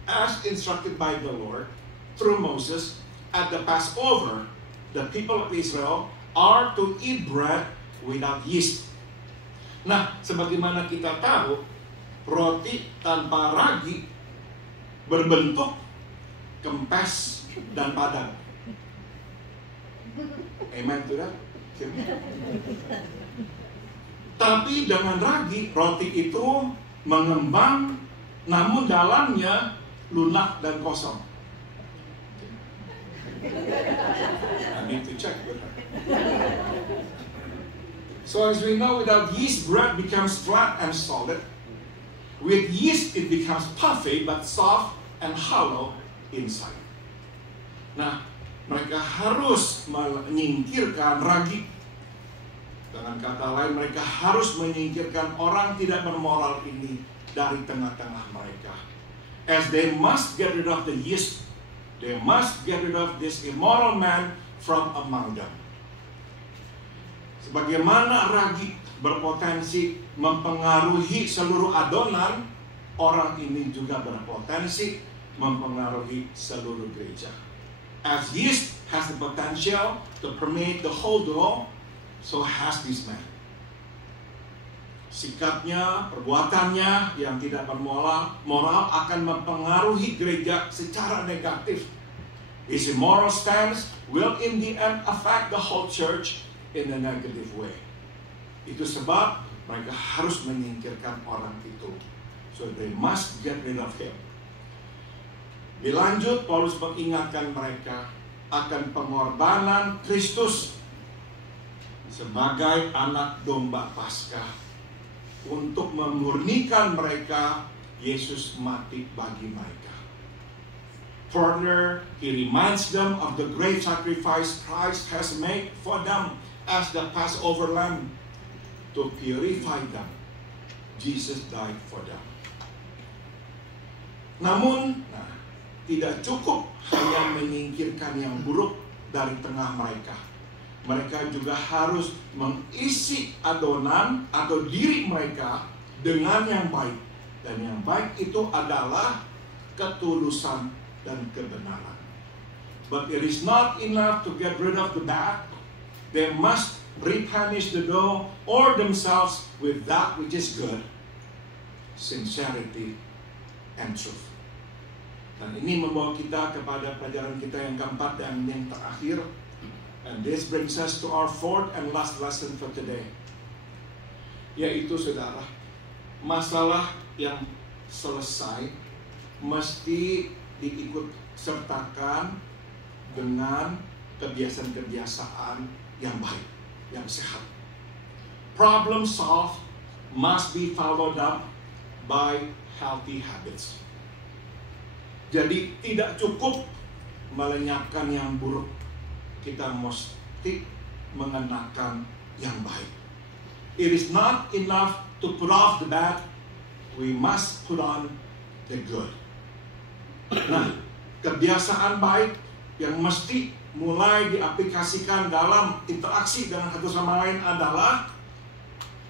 As instructed by the Lord through Moses at the Passover, the people of Israel are to eat bread without yeast. Nah, sebagaimana kita tahu, roti tanpa ragi berbentuk kempes dan padat. Amen to that? Tapi dengan ragi, roti itu mengembang, namun dalamnya lunak dan kosong. I need to check with her. So as we know, without yeast, bread becomes flat and solid. With yeast, it becomes puffy but soft and hollow inside. Nah, mereka harus menyingkirkan ragi. Dengan kata lain, mereka harus menyingkirkan orang tidak bermoral ini dari tengah-tengah mereka. As they must get rid of the yeast, they must get rid of this immoral man from among them. Sebagaimana ragi berpotensi mempengaruhi seluruh adonan, orang ini juga berpotensi mempengaruhi seluruh gereja. As yeast has the potential to permeate the whole dough, so has this man. Sikapnya, perbuatannya yang tidak bermoral akan mempengaruhi gereja secara negatif. His immoral stance will in the end affect the whole church in a negative way. Itu sebab mereka harus menyingkirkan orang itu. So they must get rid of him. Dilanjut, Paulus mengingatkan mereka akan pengorbanan Kristus sebagai anak domba Paskah untuk memurnikan mereka. Yesus mati bagi mereka. Further, he reminds them of the great sacrifice Christ has made for them as the Passover lamb to purify them. Jesus died for them. Namun, tidak cukup hanya menyingkirkan yang buruk dari tengah mereka. Mereka juga harus mengisi adonan atau diri mereka dengan yang baik. Dan yang baik itu adalah ketulusan dan kebenaran. But it is not enough to get rid of the bad. They must replenish the dough or themselves with that which is good, sincerity and truth. Dan ini membawa kita kepada pelajaran kita yang keempat dan yang terakhir. And this brings us to our fourth and last lesson for today. Yaitu, saudara, masalah yang selesai mesti diikut sertakan dengan kebiasaan-kebiasaan yang baik, yang sehat. Problem solved must be followed up by healthy habits. Jadi tidak cukup melenyapkan yang buruk. Kita mesti mengenakan yang baik. It is not enough to put off the bad. We must put on the good. Nah, kebiasaan baik yang mesti mulai diaplikasikan dalam interaksi dengan satu sama lain adalah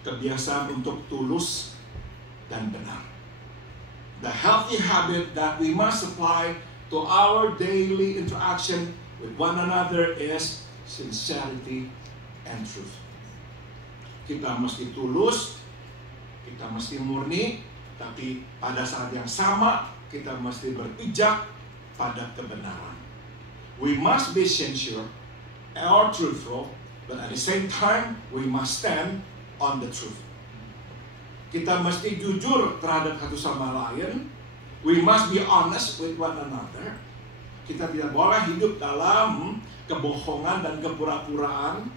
kebiasaan untuk tulus dan benar. The healthy habit that we must apply to our daily interaction with one another is sincerity and truth. Kita mesti tulus, kita mesti murni, tapi pada saat yang sama kita mesti berpijak pada kebenaran. We must be sincere or truthful, but at the same time we must stand on the truth. Kita mesti jujur terhadap satu sama lain. We must be honest with one another. Kita tidak boleh hidup dalam kebohongan dan kepura-puraan.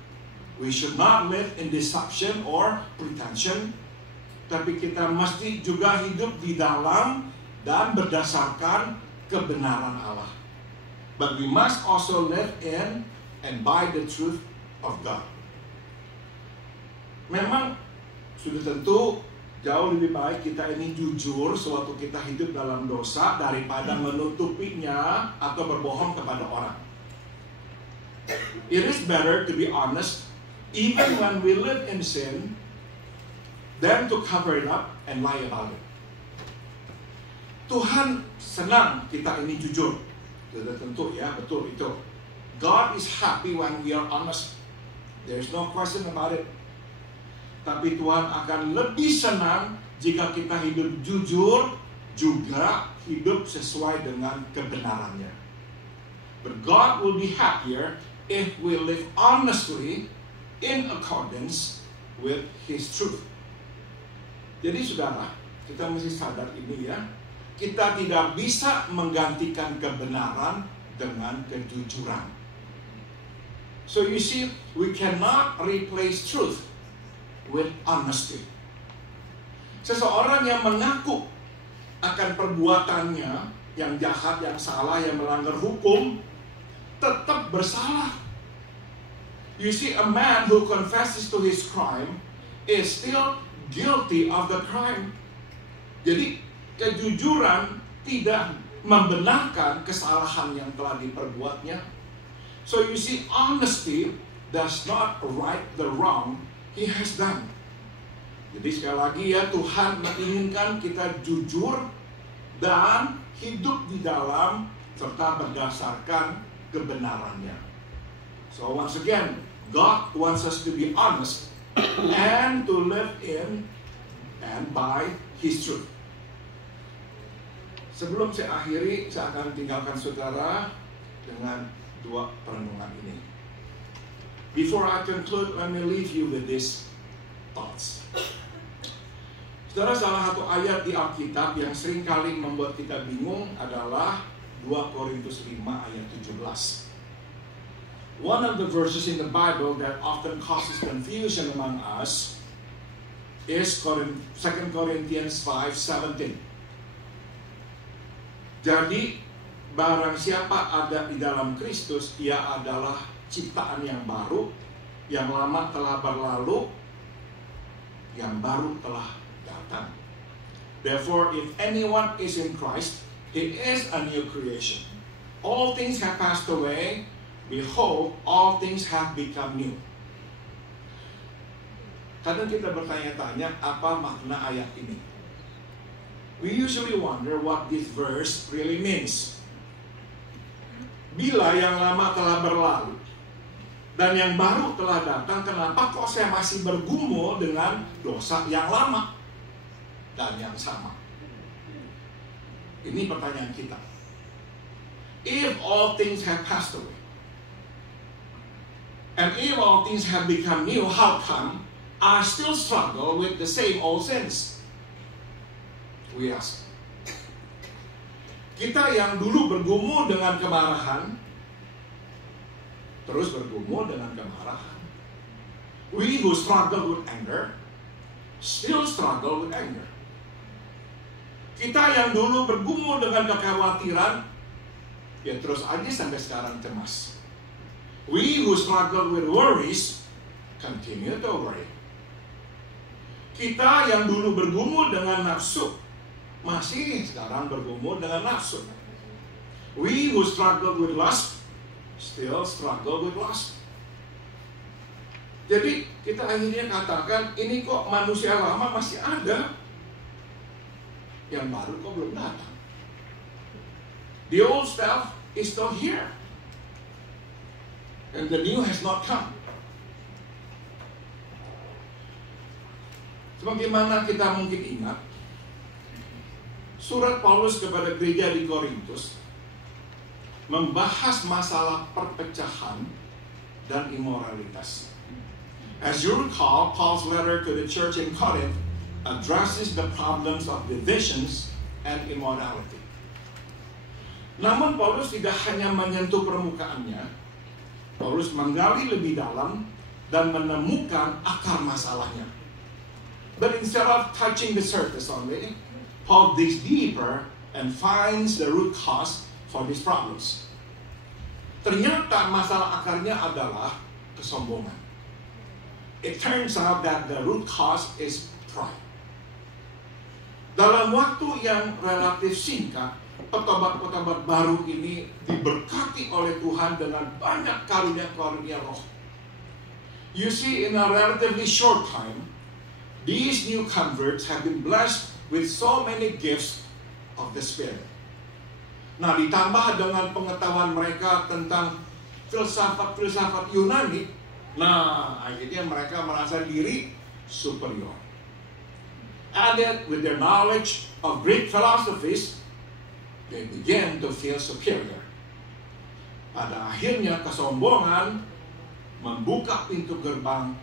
We should not live in deception or pretension. Tapi kita mesti juga hidup di dalam dan berdasarkan kebenaran Allah. But we must also live in and by the truth of God. Memang sudah tentu jauh lebih baik kita ini jujur sewaktu kita hidup dalam dosa daripada menutupinya atau berbohong kepada orang. It is better to be honest even when we live in sin than to cover it up and lie about it. Tuhan senang kita ini jujur. Sudah tentu ya, betul itu. God is happy when we are honest. There is no question about it. Tapi Tuhan akan lebih senang jika kita hidup jujur, juga hidup sesuai dengan kebenarannya. But God will be happier if we live honestly in accordance with His truth. Jadi saudara, kita mesti sadar ini ya. Kita tidak bisa menggantikan kebenaran dengan kejujuran. So you see, we cannot replace truth with honesty. Seseorang yang mengaku akan perbuatannya yang jahat, yang salah, yang melanggar hukum, tetap bersalah. You see, a man who confesses to his crime is still guilty of the crime. Jadi, kejujuran tidak membenarkan kesalahan yang telah diperbuatnya. So you see, honesty does not right the wrong he has done. Jadi sekali lagi ya, Tuhan menginginkan kita jujur dan hidup di dalam serta berdasarkan kebenarannya. So once again, God wants us to be honest and to live in and by His truth. Sebelum saya akhiri, saya akan tinggalkan saudara dengan dua perenungan ini. Before I conclude, let me leave you with these thoughts. Saudara, salah satu ayat di Alkitab yang seringkali membuat kita bingung adalah 2 Korintus 5 ayat 17. One of the verses in the Bible that often causes confusion among us is 2 Corinthians 5:17. Jadi barang siapa ada di dalam Kristus, ia adalah ciptaan yang baru, yang lama telah berlalu, yang baru telah datang. Therefore, if anyone is in Christ, he is a new creation. All things have passed away. Behold, all things have become new. Kadang kita bertanya-tanya apa makna ayat ini. We usually wonder what this verse really means. Bila yang lama telah berlalu dan yang baru telah datang, kenapa kok saya masih bergumul dengan dosa yang lama dan yang sama? Ini pertanyaan kita. If all things have passed away, and if all things have become new, how come I still struggle with the same old sins? We ask. Kita yang dulu bergumul dengan kemarahan, terus bergumul dengan kemarahan. We who struggle with anger, still struggle with anger. Kita yang dulu bergumul dengan kekhawatiran, ya terus aja sampai sekarang cemas. We who struggle with worries, continue to worry. Kita yang dulu bergumul dengan nafsu, masih sekarang bergumul dengan nafsu. We who struggle with lust, still struggle with lust. Jadi kita akhirnya katakan, ini kok manusia lama masih ada, yang baru kok belum datang. The old self is still here, and the new has not come. Sebagaimana kita mungkin ingat, surat Paulus kepada gereja di Korintus membahas masalah perpecahan dan imoralitas. As you recall, Paul's letter to the church in Corinth addresses the problems of divisions and immorality. Namun Paulus tidak hanya menyentuh permukaannya, Paulus menggali lebih dalam dan menemukan akar masalahnya. But instead of touching the surface only, Paul digs deeper and finds the root cause for these problems. Ternyata masalah akarnya adalah kesombongan. It turns out that the root cause is pride. Dalam waktu yang relatif singkat, petobat-petobat baru ini diberkati oleh Tuhan dengan banyak karunia-karunia roh. You see, in a relatively short time, these new converts have been blessed with so many gifts of the Spirit. Nah, ditambah dengan pengetahuan mereka tentang filsafat-filsafat Yunani, nah, akhirnya mereka merasa diri superior. Added with their knowledge of Greek philosophies, they begin to feel superior. Pada akhirnya kesombongan membuka pintu gerbang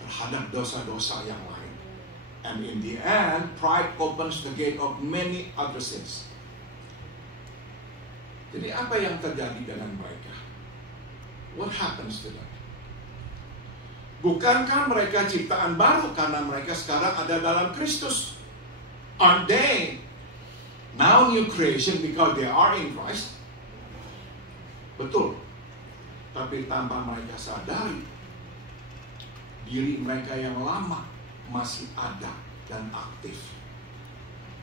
terhadap dosa-dosa yang lain. And in the end, pride opens the gate of many other sins. Jadi apa yang terjadi dengan mereka? What happens to them? Bukankah mereka ciptaan baru karena mereka sekarang ada dalam Kristus? Aren't they now new creation because they are in Christ? Betul. Tapi tanpa mereka sadari, diri mereka yang lama masih ada dan aktif.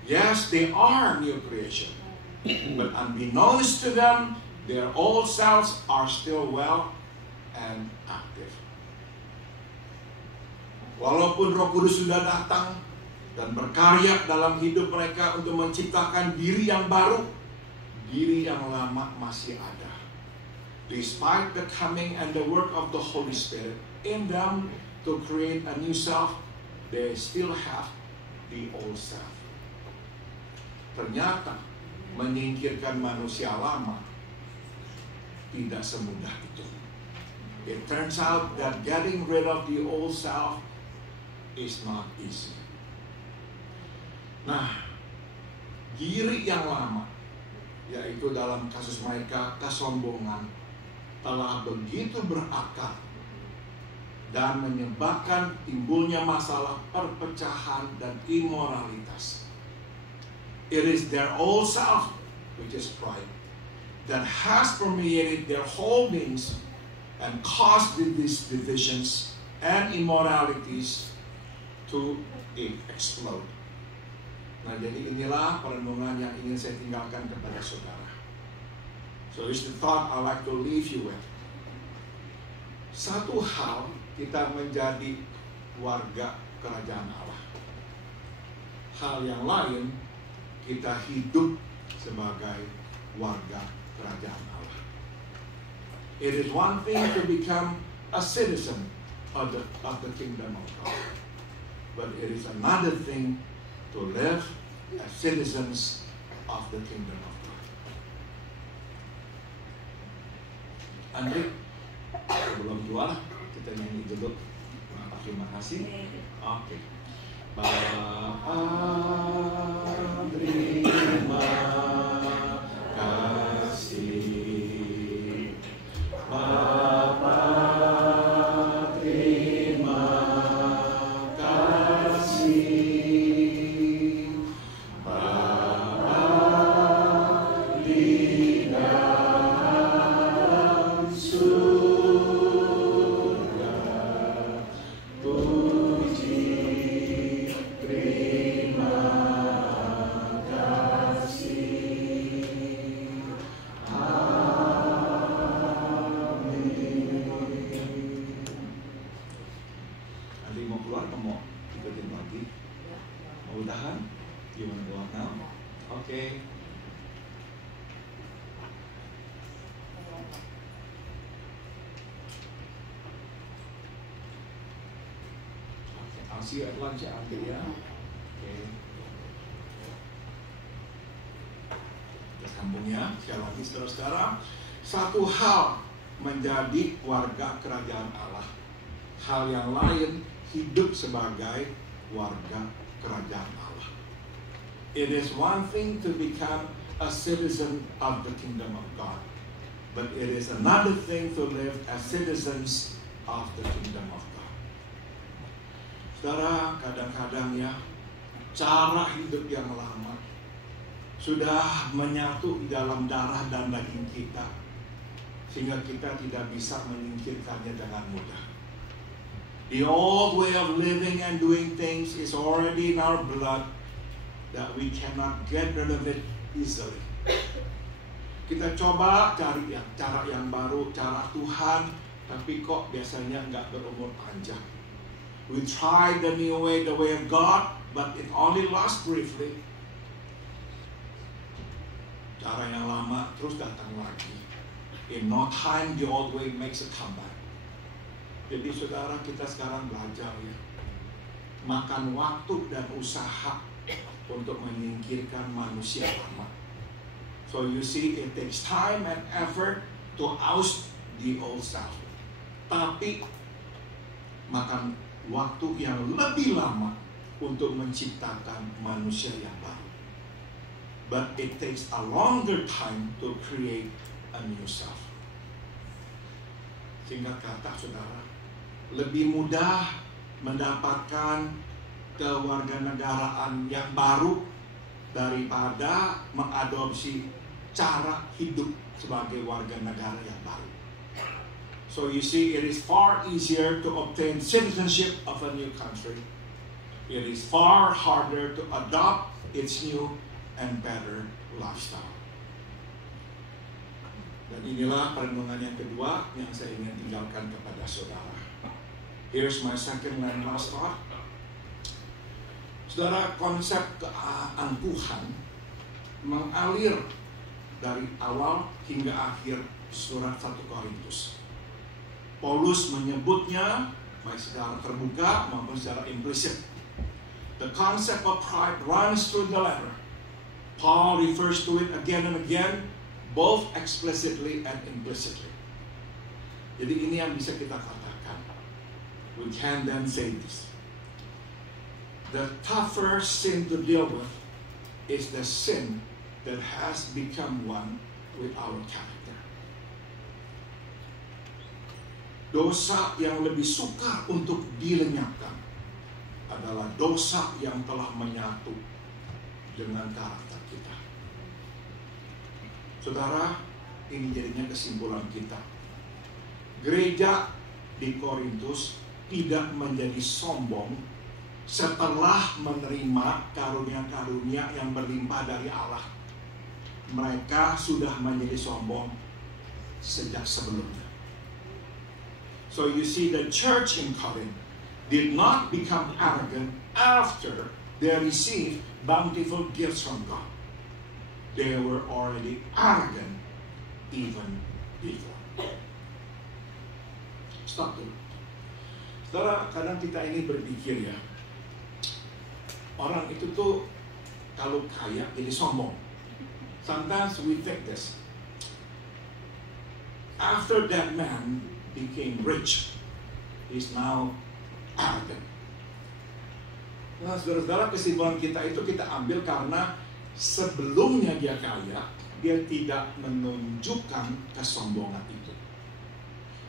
Yes, they are new creation. But unbeknownst to them, their old selves are still well and active. Walaupun Roh Kudus sudah datang dan berkarya dalam hidup mereka untuk menciptakan diri yang baru, diri yang lama masih ada. Despite the coming and the work of the Holy Spirit in them to create a new self, they still have the old self. Ternyata menyingkirkan manusia lama tidak semudah itu. It turns out that getting rid of the old self is not easy. Nah, diri yang lama, yaitu dalam kasus mereka kesombongan, telah begitu berakar dan menyebabkan timbulnya masalah perpecahan dan imoralitas. It is their old self, which is pride. that has permeated their holdings and caused these divisions and immoralities to explode. Nah, jadi inilah perenungan yang ingin saya tinggalkan kepada saudara. So it's the thought I like to leave you with. Satu hal, kita menjadi warga kerajaan Allah. Hal yang lain, kita hidup sebagai warga kerajaan Allah. It is one thing to become a citizen of the kingdom of God, but it is another thing to live as citizens of the kingdom of God. Andre, sebelum keluar kita nyanyi dulu. Terima kasih. Oke. Bapa terima kasih. Bapa terima kasih. Bapa di dalam surga, puji terima kasih. Nanti mau keluar atau mau ikutin lagi? Mau udahan? Gimana keluar now? Oke. I'll see you at lunch ya, Ante ya. Oke. Kita sambung ya. Sekali lagi saudara-saudara, satu hal menjadi warga kerajaan Allah. Hal yang lain hidup sebagai warga kerajaan Allah. It is one thing to become a citizen of the kingdom of God, but it is another thing to live as citizens of the kingdom of God. Saudara, kadang-kadang ya, cara hidup yang lama sudah menyatu di dalam darah dan daging kita, sehingga kita tidak bisa menyingkirkannya dengan mudah. The old way of living and doing things is already in our blood, that we cannot get rid of it easily. Kita coba cari cara yang baru, cara Tuhan, tapi kok biasanya nggak berumur panjang. We try the new way, the way of God, but it only lasts briefly. Cara yang lama terus datang lagi. In no time, the old way makes a comeback. Jadi saudara, kita sekarang belajar ya, makan waktu dan usaha untuk menyingkirkan manusia lama. So you see, it takes time and effort to oust the old self. Tapi makan waktu yang lebih lama untuk menciptakan manusia yang baru. But it takes a longer time to create a new self. Singkat kata saudara, lebih mudah mendapatkan kewarganegaraan yang baru daripada mengadopsi cara hidup sebagai warga negara yang baru. So you see, it is far easier to obtain citizenship of a new country. It is far harder to adopt its new and better lifestyle. Dan inilah perenungan yang kedua yang saya ingin tinggalkan kepada saudara. Here's my second and last thought. Saudara, konsep keangkuhan mengalir dari awal hingga akhir surat 1 Korintus. Paulus menyebutnya baik secara terbuka maupun secara implisit. The concept of pride runs through the letter. Paul refers to it again and again, both explicitly and implicitly. Jadi ini yang bisa kita katakan. We can then say this. The tougher sin to deal with is the sin that has become one with our character. Dosa yang lebih sukar untuk dilenyapkan adalah dosa yang telah menyatu dengan karakter kita. Saudara, ini jadinya kesimpulan kita. Gereja di Korintus tidak menjadi sombong setelah menerima karunia-karunia yang berlimpah dari Allah. Mereka sudah menjadi sombong sejak sebelumnya. So you see, the church in Corinth did not become arrogant after they received bountiful gifts from God. They were already arrogant even before. Stop dulu. Setelah kadang kita ini berpikir ya, orang itu tuh kalau kaya jadi sombong. Sometimes we think this. After that man became rich, he's now arrogant. Nah, saudara-saudara, kesimpulan kita itu kita ambil karena sebelumnya dia kaya, dia tidak menunjukkan kesombongan itu.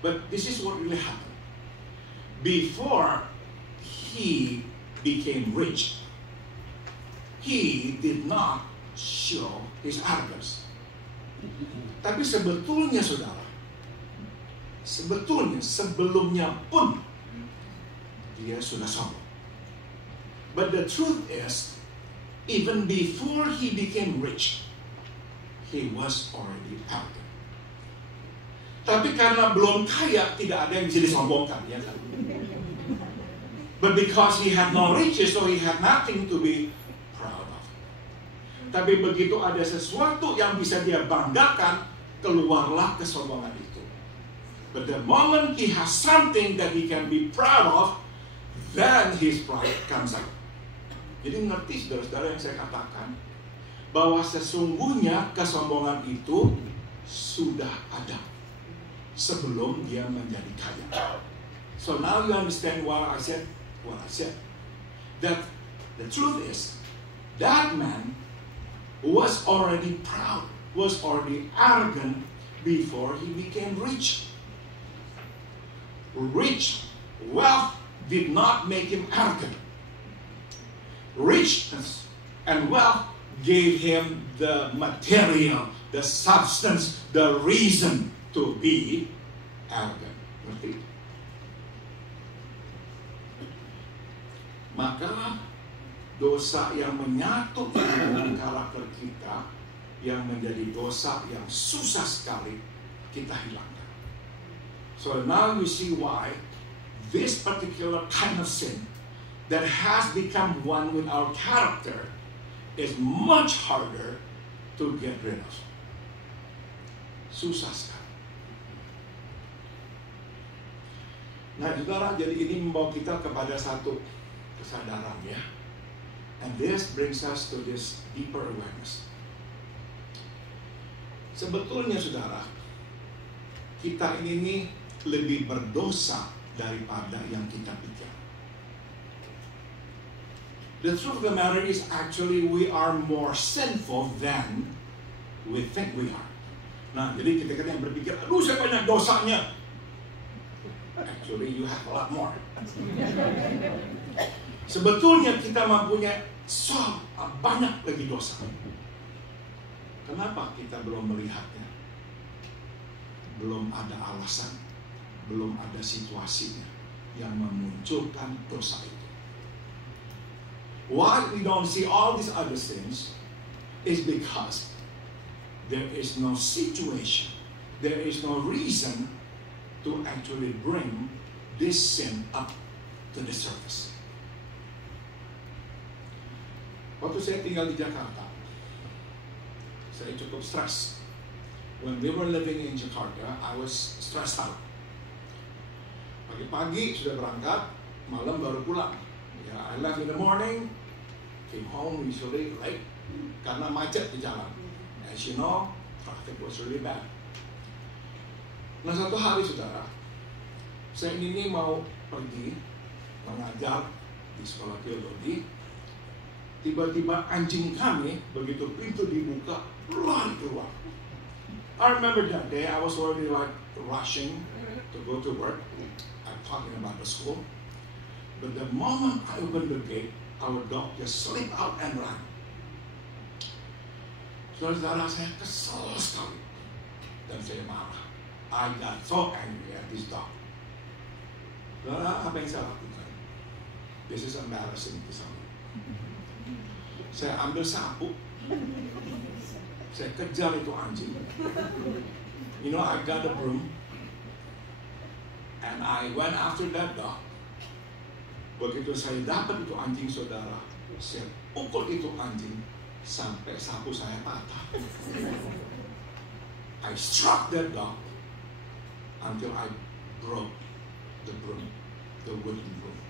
But this is what really happened. Before he became rich, he did not show his arrogance. Tapi sebetulnya saudara, sebelumnya pun dia sudah sombong. But the truth is, even before he became rich, he was already arrogant. Tapi karena belum kaya, tidak ada yang bisa disombongkan, ya kan? But because he had no riches, so he had nothing to be proud of. Tapi begitu ada sesuatu yang bisa dia banggakan, keluarlah kesombongan itu. But the moment he has something that he can be proud of, then his pride comes out. Jadi ngerti saudara-saudara yang saya katakan, bahwa sesungguhnya kesombongan itu sudah ada sebelum dia menjadi kaya. So now you understand why I said what I said. That the truth is, that man was already proud, was already arrogant before he became rich. Wealth did not make him arrogant. Richness and wealth gave him the material, the substance, the reason to be arrogant. Ngerti? Maka dosa yang menyatu dengan karakter kita, yang menjadi dosa yang susah sekali kita hilangkan. So now you see why this particular kind of sin that has become one with our character is much harder to get rid of. Susah sekali. Nah, saudara, jadi ini membawa kita kepada satu kesadaran ya. And this brings us to this deeper awareness. Sebetulnya saudara, kita ini lebih berdosa daripada yang kita pikir. The truth of the matter is actually we are more sinful than we think we are. Nah, jadi kita yang berpikir, aduh saya banyak dosanya. Actually you have a lot more. Sebetulnya kita mempunyai banyak lagi dosa. Kenapa kita belum melihatnya? Belum ada alasan, belum ada situasinya yang memunculkan dosa itu. Why we don't see all these other sins is because there is no situation, there is no reason to actually bring this sin up to the surface. Waktu saya tinggal di Jakarta, saya cukup stres. When we were living in Jakarta, I was stressed out. Pagi-pagi sudah berangkat, malam baru pulang. I left in the morning, came home usually late karena macet di jalan. As you know, traffic was really bad. Nah, satu hari saudara, saya ini mau pergi mengajar di sekolah teologi. Tiba-tiba anjing kami begitu pintu dibuka lari keluar. I remember that day I was already like rushing to go to work. I'm talking about the school. But the moment I opened the gate, our dog just slipped out and ran. Saudara-saudara, saya kesal sekali. Dan saya marah. I got so angry at this dog. Lalu apa yang saya lakukan? This is embarrassing to some. Saya ambil sapu, saya kejar itu anjing. You know, I got a broom, and I went after that dog. Begitu saya dapat itu anjing, saudara, saya pukul itu anjing sampai sapu saya patah. I struck that dog until I broke the broom, the wooden broom.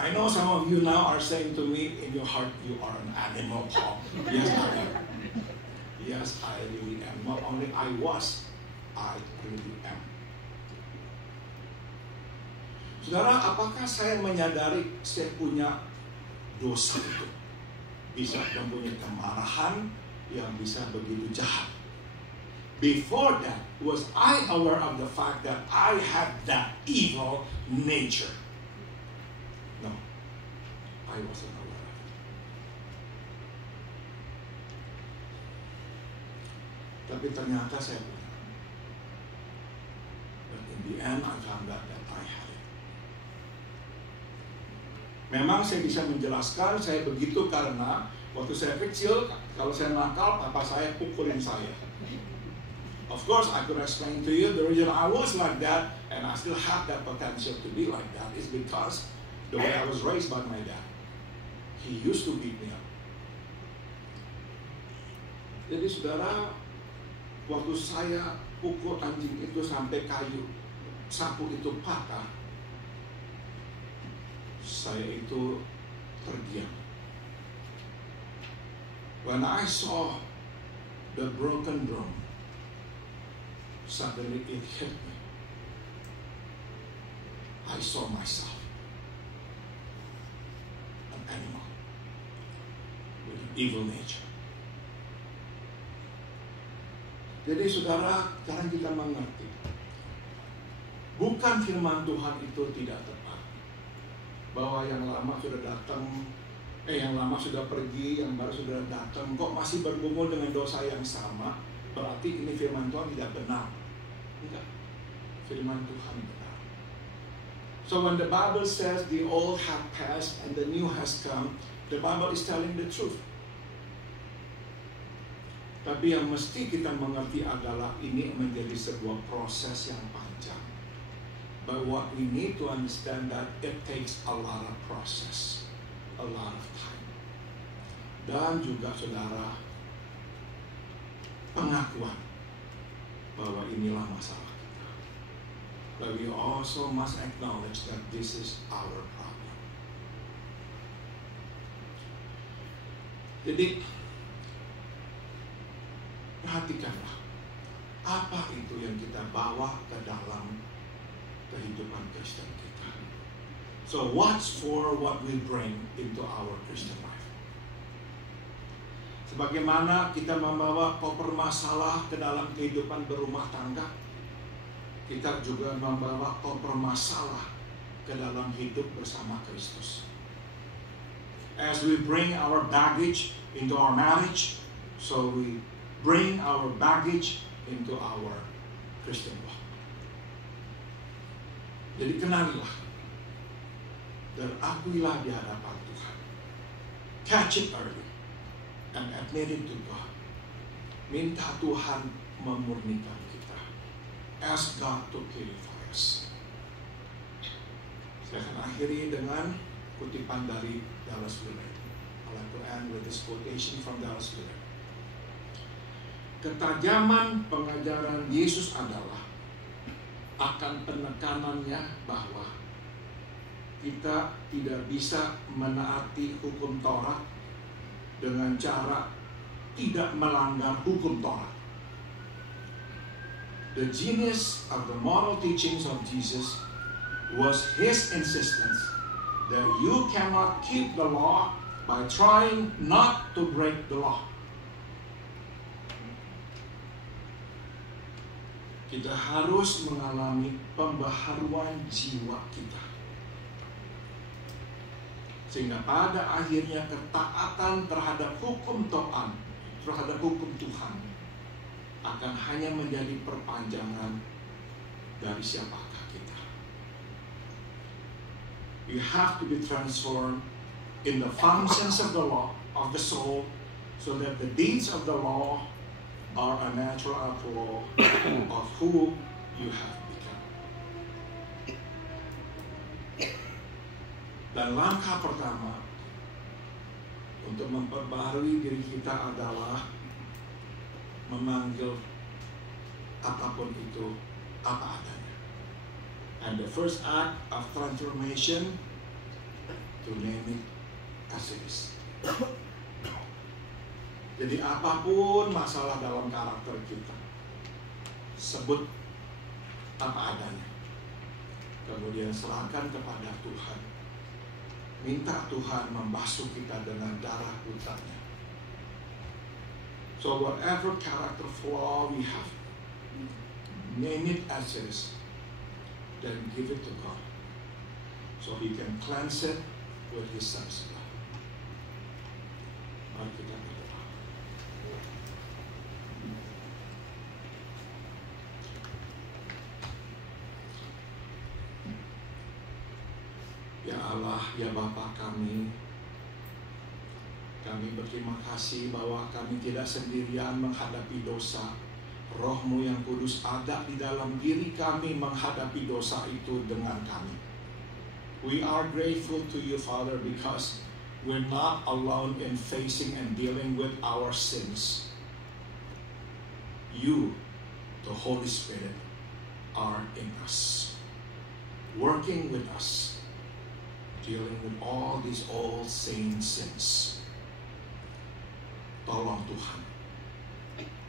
I know some of you now are saying to me in your heart, you are an animal, Paul. Yes, I am. Yes, I really am. Not only I was, I really am. Saudara, apakah saya menyadari saya punya dosa itu? Bisa mempunyai kemarahan yang bisa begitu jahat. Before that, was I aware of the fact that I had that evil nature? No, I wasn't aware of it. Tapi ternyata saya punya. But in the end, I found out that I had it. Memang saya bisa menjelaskan saya begitu karena waktu saya kecil, kalau saya nakal, papa saya pukulin saya. Of course, I could explain to you the reason I was like that, and I still have that potential to be like that, is because the way I was raised by my dad. He used to beat me up. Jadi saudara, waktu saya pukul anjing itu sampai kayu sapu itu patah, saya itu terdiam. When I saw the broken drum, suddenly it hit me. I saw myself, an animal with an evil nature. Jadi saudara, sekarang kita mengerti, bukan firman Tuhan itu tidak tepat, bahwa yang lama sudah datang, yang lama sudah pergi, yang baru sudah datang, kok masih bergumul dengan dosa yang sama, berarti ini firman Tuhan tidak benar. Enggak, firman Tuhan benar. So when the Bible says the old have passed and the new has come, the Bible is telling the truth. Tapi yang mesti kita mengerti adalah ini menjadi sebuah proses yang panjang. But what we need to understand that it takes a lot of process, a lot of time. Dan juga saudara, pengakuan bahwa inilah masalah kita. But we also must acknowledge that this is our problem. Jadi, perhatikanlah apa itu yang kita bawa ke dalam kehidupan Kristen kita. So watch for what we bring into our Christian life. Sebagaimana kita membawa koper masalah ke dalam kehidupan berumah tangga, kita juga membawa koper masalah ke dalam hidup bersama Kristus. As we bring our baggage into our marriage, so we bring our baggage into our Christian walk. Jadi kenalilah dan akuilah di hadapan Tuhan. Catch it early and admit it to God. Minta Tuhan memurnikan kita. Ask God to purify us. Saya akan akhiri dengan kutipan dari Dallas Willard. I'd like to end with this quotation from Dallas Willard. Ketajaman pengajaran Yesus adalah akan penekanannya bahwa kita tidak bisa menaati hukum Taurat dengan cara tidak melanggar hukum Taurat. The genius of the moral teachings of Jesus was his insistence that you cannot keep the law by trying not to break the law. Kita harus mengalami pembaharuan jiwa kita. Sehingga pada akhirnya ketaatan terhadap hukum Tuhan akan hanya menjadi perpanjangan dari siapakah kita. You have to be transformed in the functions of the law, of the soul, so that the deeds of the law are a natural outflow of who you have become. Dan langkah pertama untuk memperbarui diri kita adalah memanggil apapun itu apa adanya. And the first act of transformation, to name it as it is. Jadi apapun masalah dalam karakter kita, sebut apa adanya. Kemudian serahkan kepada Tuhan. Minta Tuhan membasuh kita dengan darah putranya. So whatever character flaw we have, name it as it is, then give it to God, so He can cleanse it with His Son's blood. Mari kita berdoa. Ya Allah, ya Bapa kami berterima kasih bahwa kami tidak sendirian menghadapi dosa. Roh-Mu yang kudus ada di dalam diri kami menghadapi dosa itu dengan kami. We are grateful to You, Father, because we're not alone in facing and dealing with our sins. You, the Holy Spirit, are in us, working with us, dealing with all these old same sins. Tolong Tuhan,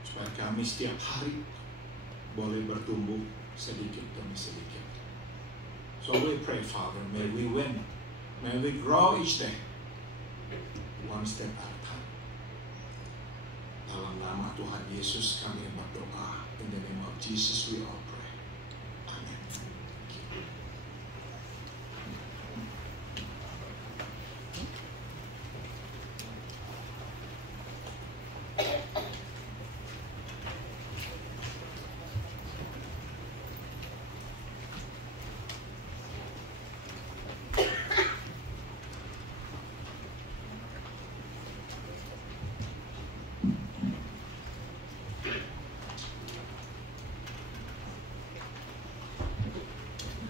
supaya kami setiap hari boleh bertumbuh sedikit demi sedikit. So we pray, Father, may we win, may we grow each day, one step at a time. Dalam nama Tuhan Yesus kami berdoa. In the name of Jesus we all pray. Amen.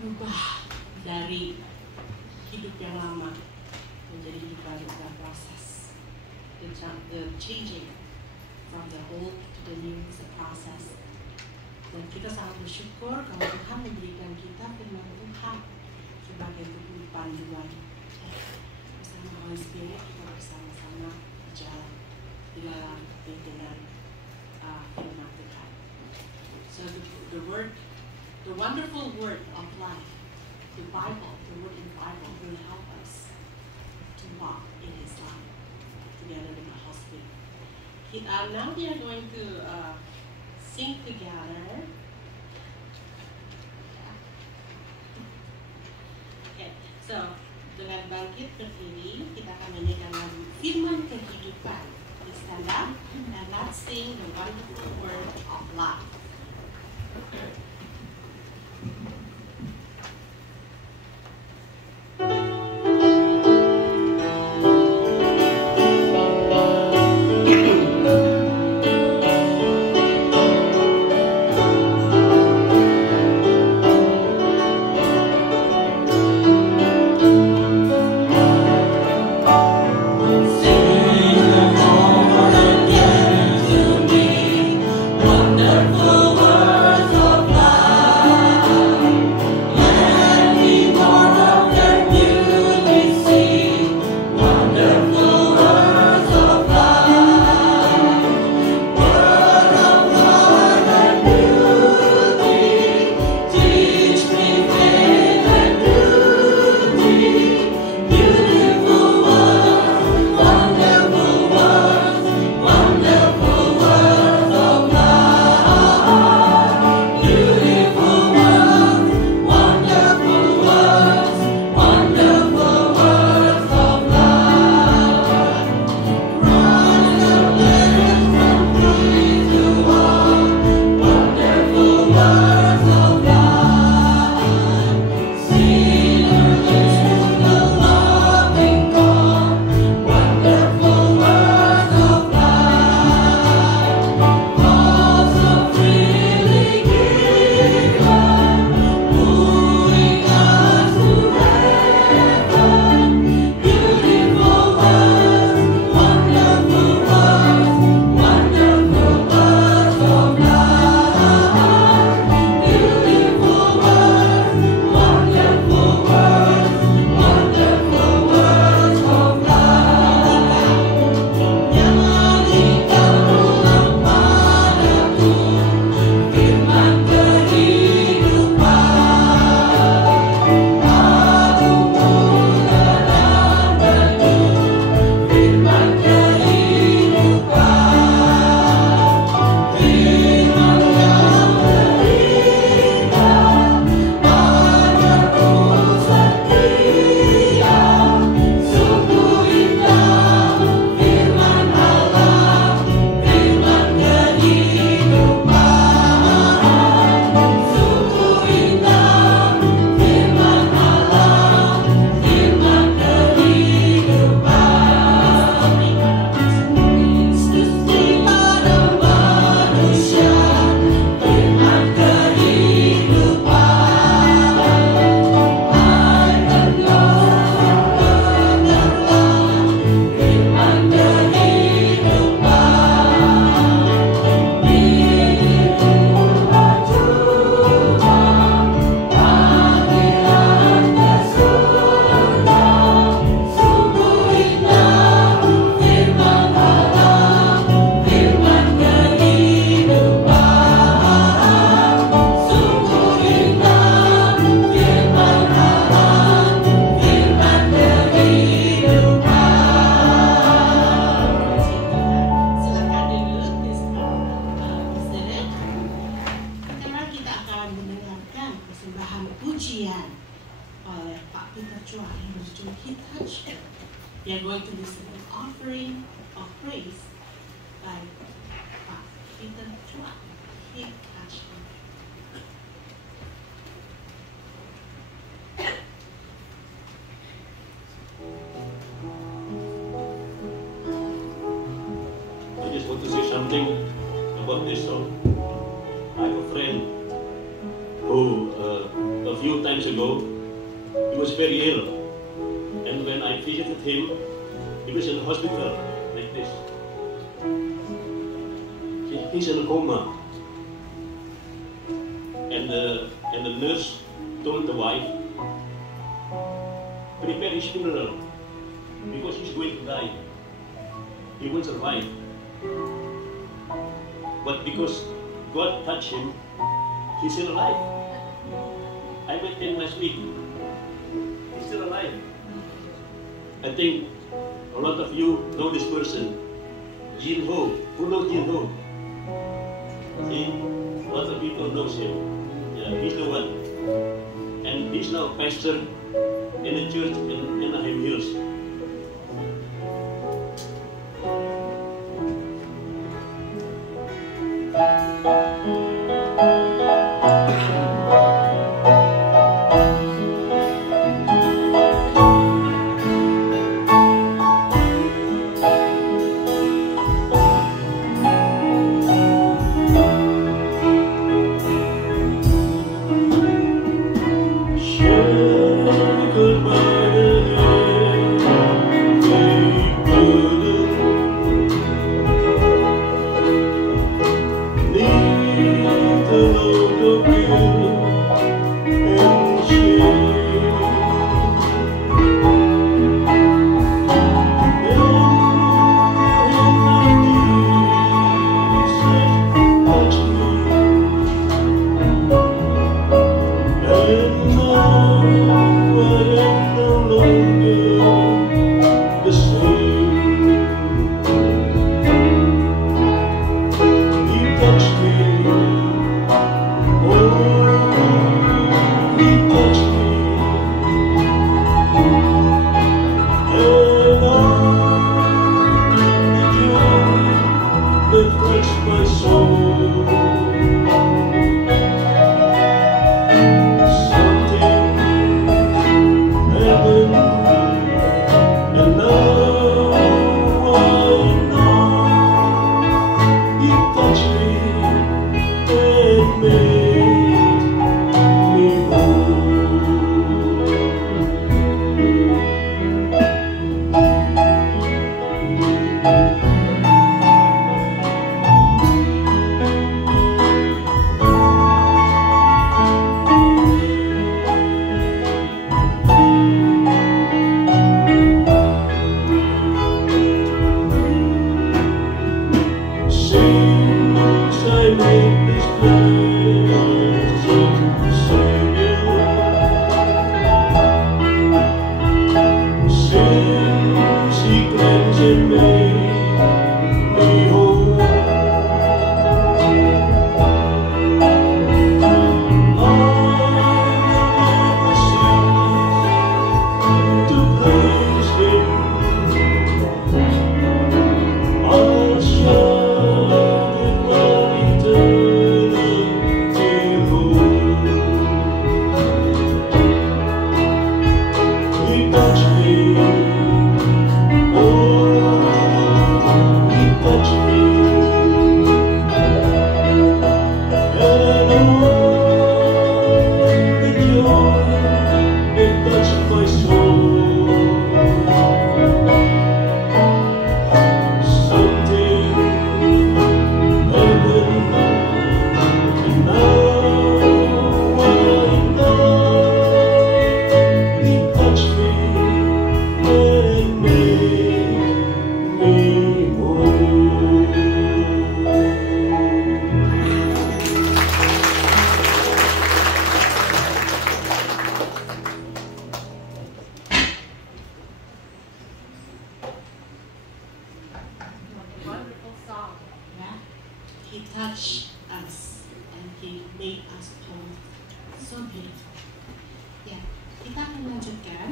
Berubah dari hidup yang lama menjadi hidup baru dalam proses. The changing from the old to the new is a process. Dan kita sangat bersyukur kalau Tuhan memberikan kita firman Tuhan sebagai buku panduan. Bersama Holy Spirit kita bersama-sama berjalan di dalam dengan firman Tuhan. So the wonderful word of life, the Bible, the word in the Bible will help us to walk in His life together with the Holy Spirit. Now we are going to sing together. Okay, so dengan bangkit berdiri kita akan menyanyikan lagu Firman Kehidupan. Please stand up and let's sing the wonderful word of life. Wonderful words of life. something about this song. I have a friend who, a few times ago, he was very ill. And when I visited him, he was in the hospital, like this. He's in a coma. And the nurse told the wife, prepare his funeral, because he's going to die. He won't survive. But because God touched him, he's still alive. I met him last week. He's still alive. I think a lot of you know this person, Jin Ho. Who knows Jin Ho? See, lots of people knows him. Yeah, he's the one. And he's now pastor in a church in Anaheim Hills. He touched us and He made us whole. So beautiful. Ya, kita akan lanjutkan.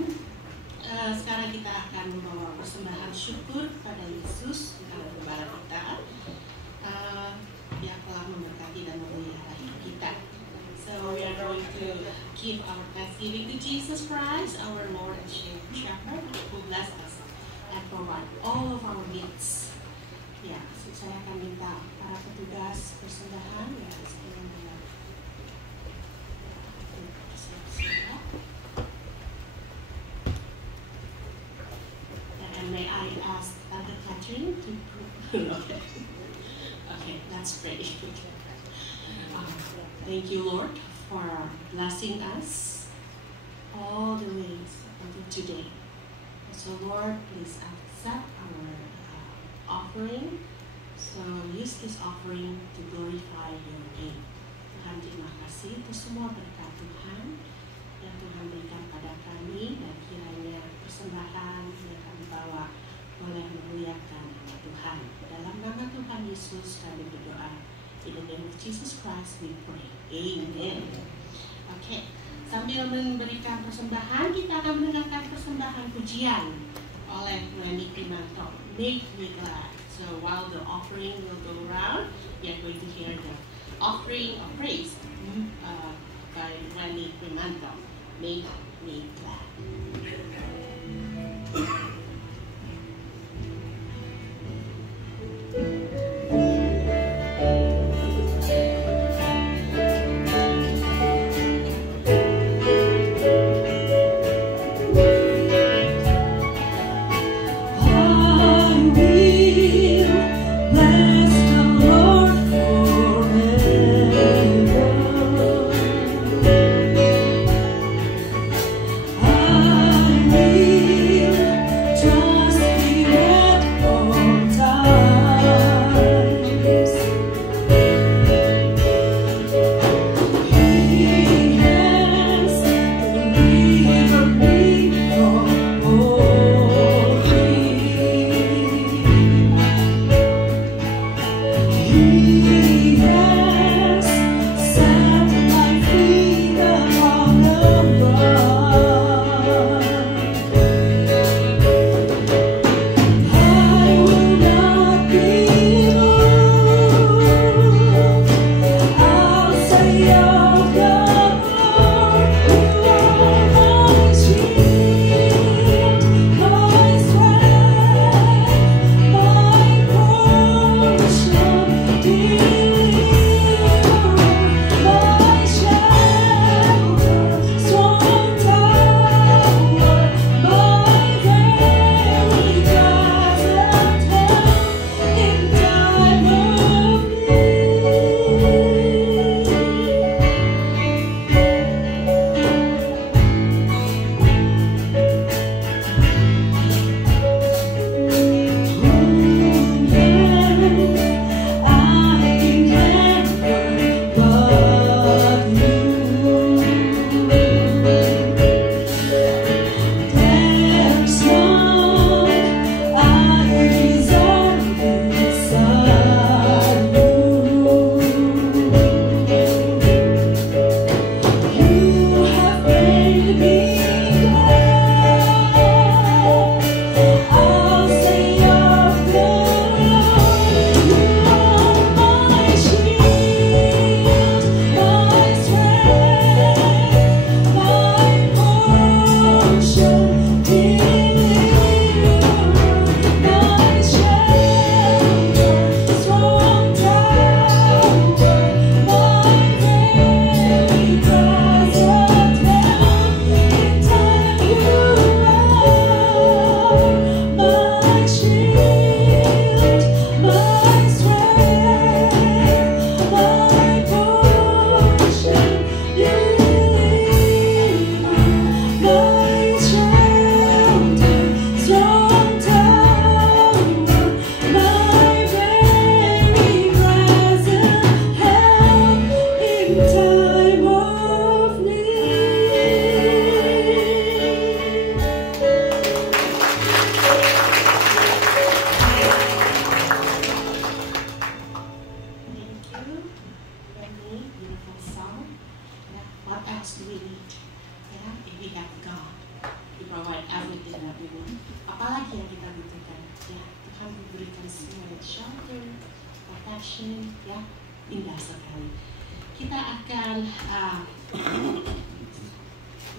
Sekarang kita akan membawa persembahan syukur pada Yesus, Tuhan Gembala kita, yang telah memberkati dan memelihara hidup kita. So we are going to give our thanksgiving to Jesus Christ, our Lord and Shepherd, who bless us and provide all of our needs. Yeah, so saya akan minta para petugas persembahan ya sekarang siap-siap. And may I ask Tante Catherine to okay. Okay, let's pray. Thank you, Lord, for blessing us all the ways until today. So, Lord, please accept our offering. So, use this offering to glorify your name. Tuhan, terima kasih untuk semua berkat Tuhan yang Tuhan berikan pada kami, dan kiranya persembahan yang kami bawa boleh memuliakan nama Tuhan. Dalam nama Tuhan Yesus kami berdoa. In the name of Jesus Christ we pray. Amen. Oke, sambil memberikan persembahan, kita akan mendengarkan persembahan pujian oleh Wendy Primanto, Make Me Glad. So while the offering will go around, we are going to hear the offering of praise by Wendy Primanto, Make Me Glad.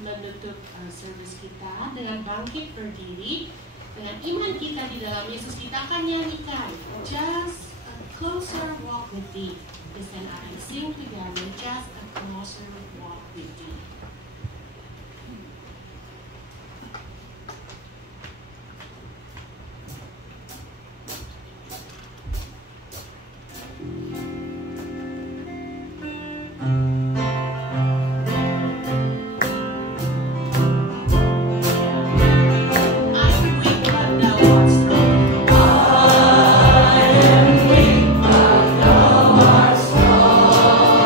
Menutup service kita dengan bangkit berdiri, dengan iman kita di dalam Yesus kita akan nyanyikan Just a closer walk with thee. Kita akan sing together, just a closer walk with thee. I am weak, but thou art strong.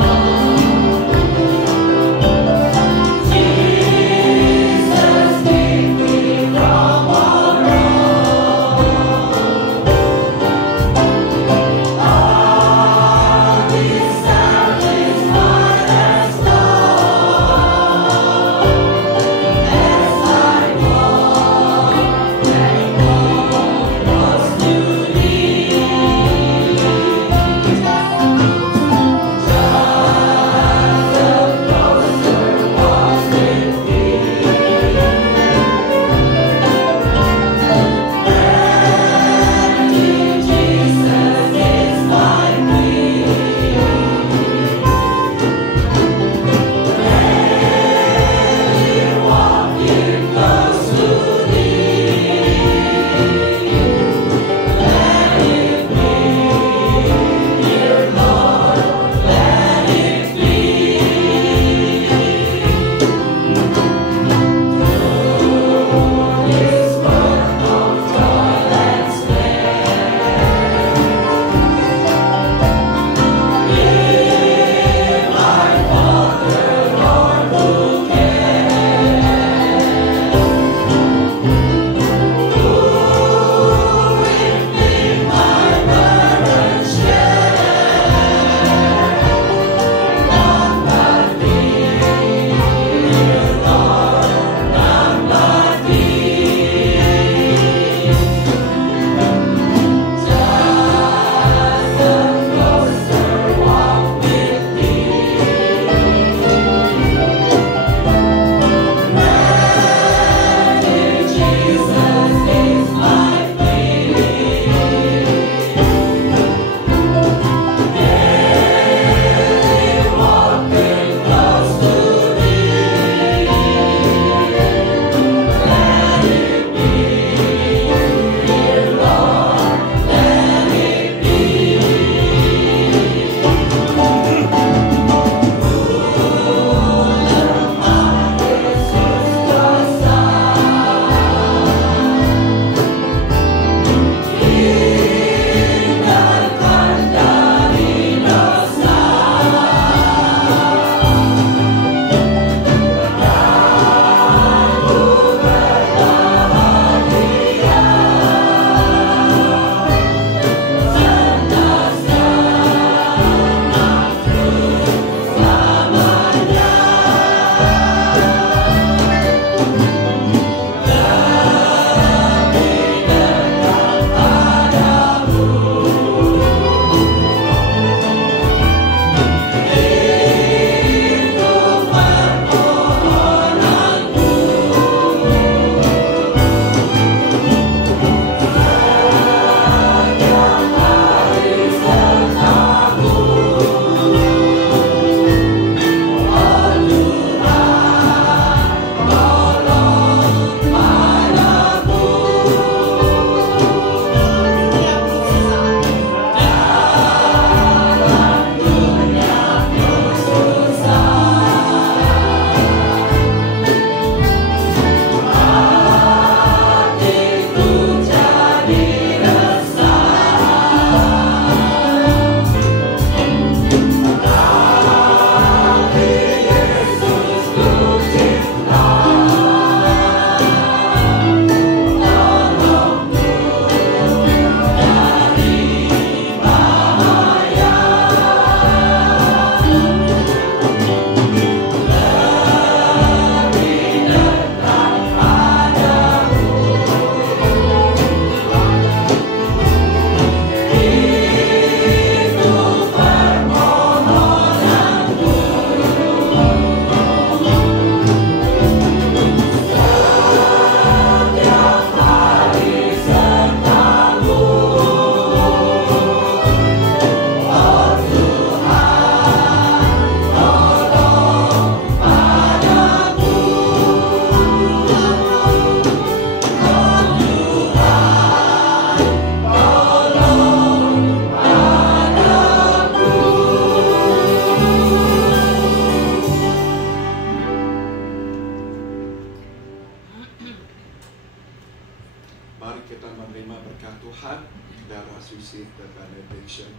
the benediction.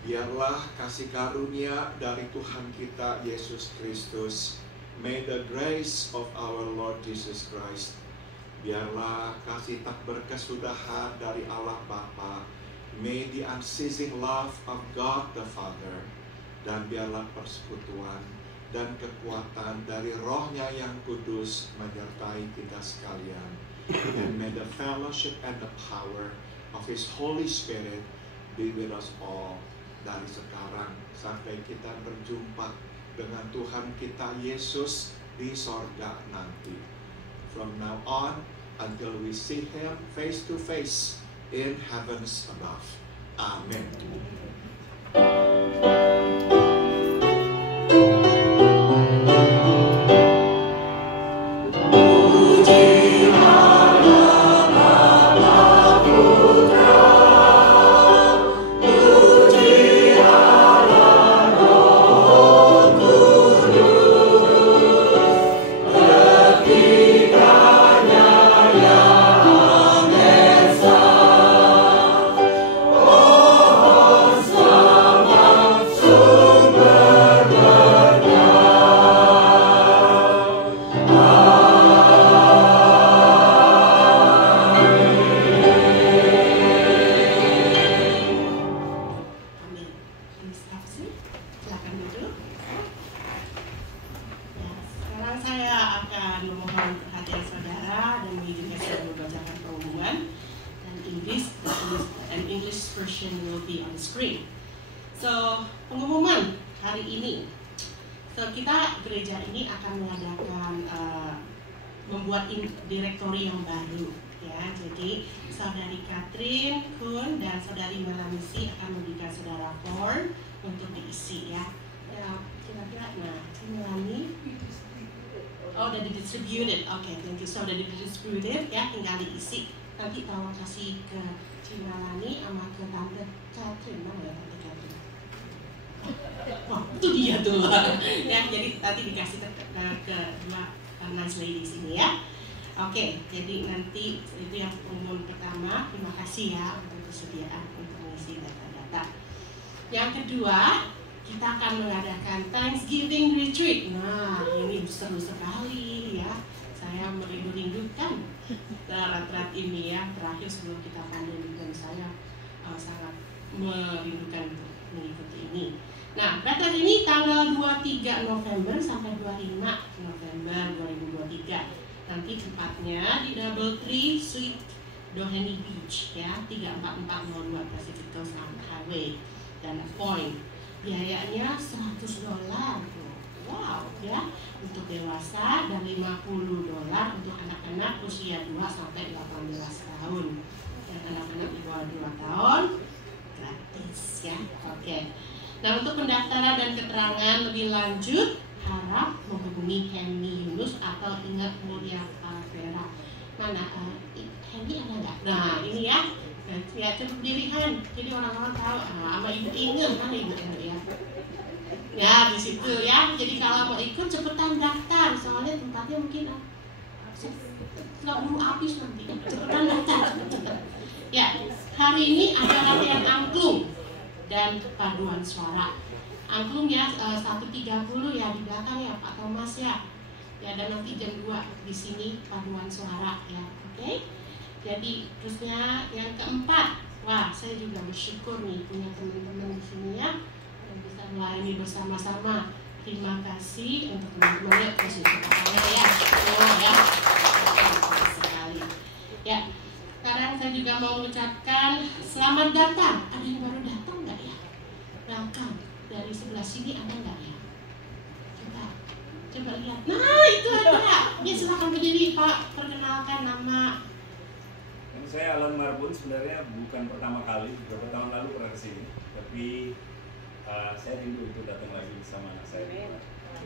Biarlah kasih karunia dari Tuhan kita Yesus Kristus, may the grace of our Lord Jesus Christ, biarlah kasih tak berkesudahan dari Allah Bapa, may the unceasing love of God the Father, dan biarlah persekutuan dan kekuatan dari Roh-Nya yang kudus menyertai kita sekalian. And may the fellowship and the power of His Holy Spirit be with us all, dari sekarang sampai kita berjumpa dengan Tuhan kita Yesus di sorga nanti. From now on until we see Him face to face in heavens above. Amen. Membuat direktori yang baru, ya. Jadi saudari Catherine Kun dan saudari Melamisi akan memberikan saudara form untuk diisi, ya. Kira-kira, nah, Melani, oh, udah didistributed, oke, thank you. So udah didistributed, ya, tinggal diisi. Nanti tolong kasih ke Melani sama ke tante Catherine, mana ya tante Catherine? Wah, itu dia tuh, ya. Jadi nanti dikasih ke dua nice ladies ini, ya. Oke, jadi nanti itu yang pengumuman pertama. Terima kasih ya untuk kesediaan untuk mengisi data-data. Yang kedua, kita akan mengadakan Thanksgiving Retreat. Nah, ini seru sekali, ya. Saya merindu-rindukan retreat ini, ya. Terakhir sebelum kita pandemi, dan saya sangat merindukan untuk mengikuti ini. Nah, retreat ini tanggal 23 November sampai 25 November 2023. Nanti tempatnya di Double Tree Suite Doheny Beach, ya, 34402 Pacific Coast Highway dan Point. Biayanya $100. Wow, ya, untuk dewasa dan $50 untuk anak-anak usia 2 sampai 18 tahun. Dan anak-anak di bawah 2 tahun gratis, ya. Oke. Nah, untuk pendaftaran dan keterangan lebih lanjut, harap menghubungi Henny Yunus atau Ingat Mulia Alvera. Mana Henny ada nggak? Nah, ini ya, ya cukup dirihan. Jadi orang-orang tahu. Sama Ibu Inge, mana Ibu Inge, ya? Ya, di situ, ya. Jadi kalau mau ikut cepetan daftar, soalnya tempatnya mungkin nggak buru habis nanti. Cepetan daftar. Ya, hari ini ada latihan angklung dan paduan suara. Angklung, ya, 1.30 ya di belakang, ya, Pak Thomas, ya. Ya, dan nanti jam 2 di sini paduan suara, ya. Oke. Jadi terusnya yang keempat, wah, saya juga bersyukur nih punya teman-teman di sini, ya, yang bisa melayani bersama-sama. Terima kasih untuk teman-teman, ya, kasih kepalanya, ya. Oh, ya. Terima kasih sekali. Ya. Sekarang saya juga mau mengucapkan selamat datang. Ada yang baru datang nggak, ya? Welcome. Dari sebelah sini ada nggak, ya? Coba lihat. Nah, itu ada. Ya, silakan berdiri, Pak. Perkenalkan nama. Saya Alan Marbun, sebenarnya bukan pertama kali, beberapa tahun lalu pernah kesini. Tapi saya rindu untuk datang lagi bersama anak saya.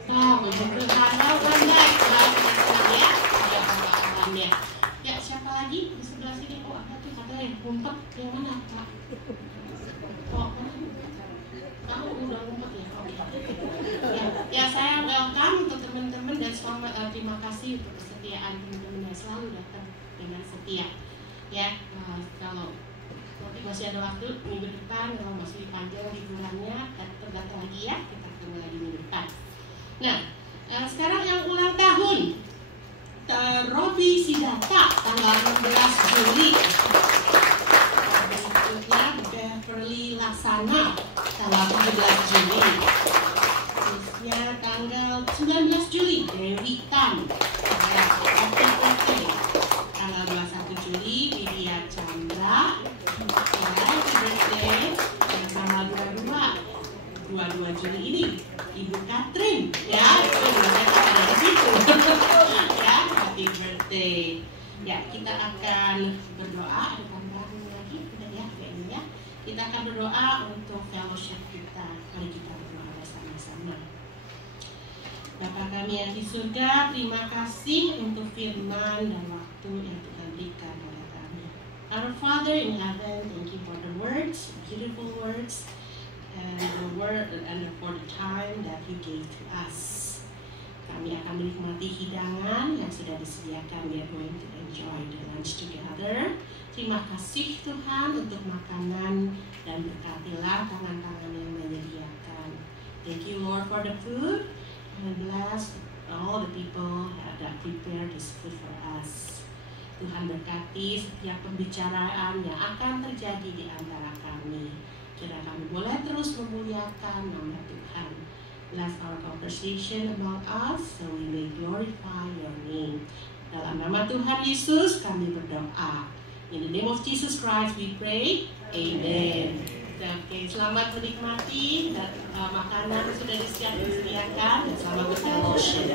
Oh, betul. Halo, Anda. Ya, ada Pak ya. Ya, siapa lagi di sebelah sini? Oh, ada tuh, ada yang ngumpet. Yang mana, Pak? Oh, kamu udah ngumpet, ya? Oke. Ya, saya welcome untuk teman-teman dan terima kasih untuk kesetiaan teman-teman yang selalu datang dengan setia. Ya, kalau masih ada waktu minggu depan, kalau masih panjang liburannya, tergantung lagi ya, kita ketemu lagi minggu depan. Nah, sekarang yang ulang tahun, Robi Sidata tanggal 16 Juli. Berikutnya Beverly Laksana tanggal 17 Juli. Terusnya tanggal 19 Juli Dewi Tan. Happy birthday. Tanggal 21 Juli Lydia Chandra. Happy birthday. Dan tanggal 22 Juli ini Ibu Katrin, ya, itu saya ada di situ. Ya, happy birthday. Ya, kita akan berdoa. Ada tambahan lagi, udah ya, kayaknya ya. Kita akan berdoa untuk fellowship kita. Mari kita berdoa bersama-sama. Bapa kami yang di surga, terima kasih untuk firman dan waktu yang Tuhan berikan kepada kami. Our Father in heaven, thank you for the words, beautiful words, and the word and for the time that you gave to us. Kami akan menikmati hidangan yang sudah disediakan. We are going to enjoy the lunch together. Terima kasih Tuhan untuk makanan, dan berkatilah tangan-tangan yang menyediakan. Thank you Lord for the food, and bless all the people that prepare this food for us. Tuhan berkati setiap pembicaraan yang akan terjadi di antara kami. Kira kami boleh terus memuliakan nama Tuhan. Bless our conversation among us, so we may glorify your name. Dalam nama Tuhan Yesus kami berdoa. In the name of Jesus Christ we pray. Amen. Oke, selamat menikmati makanan yang sudah disediakan, dan selamat berfellowship.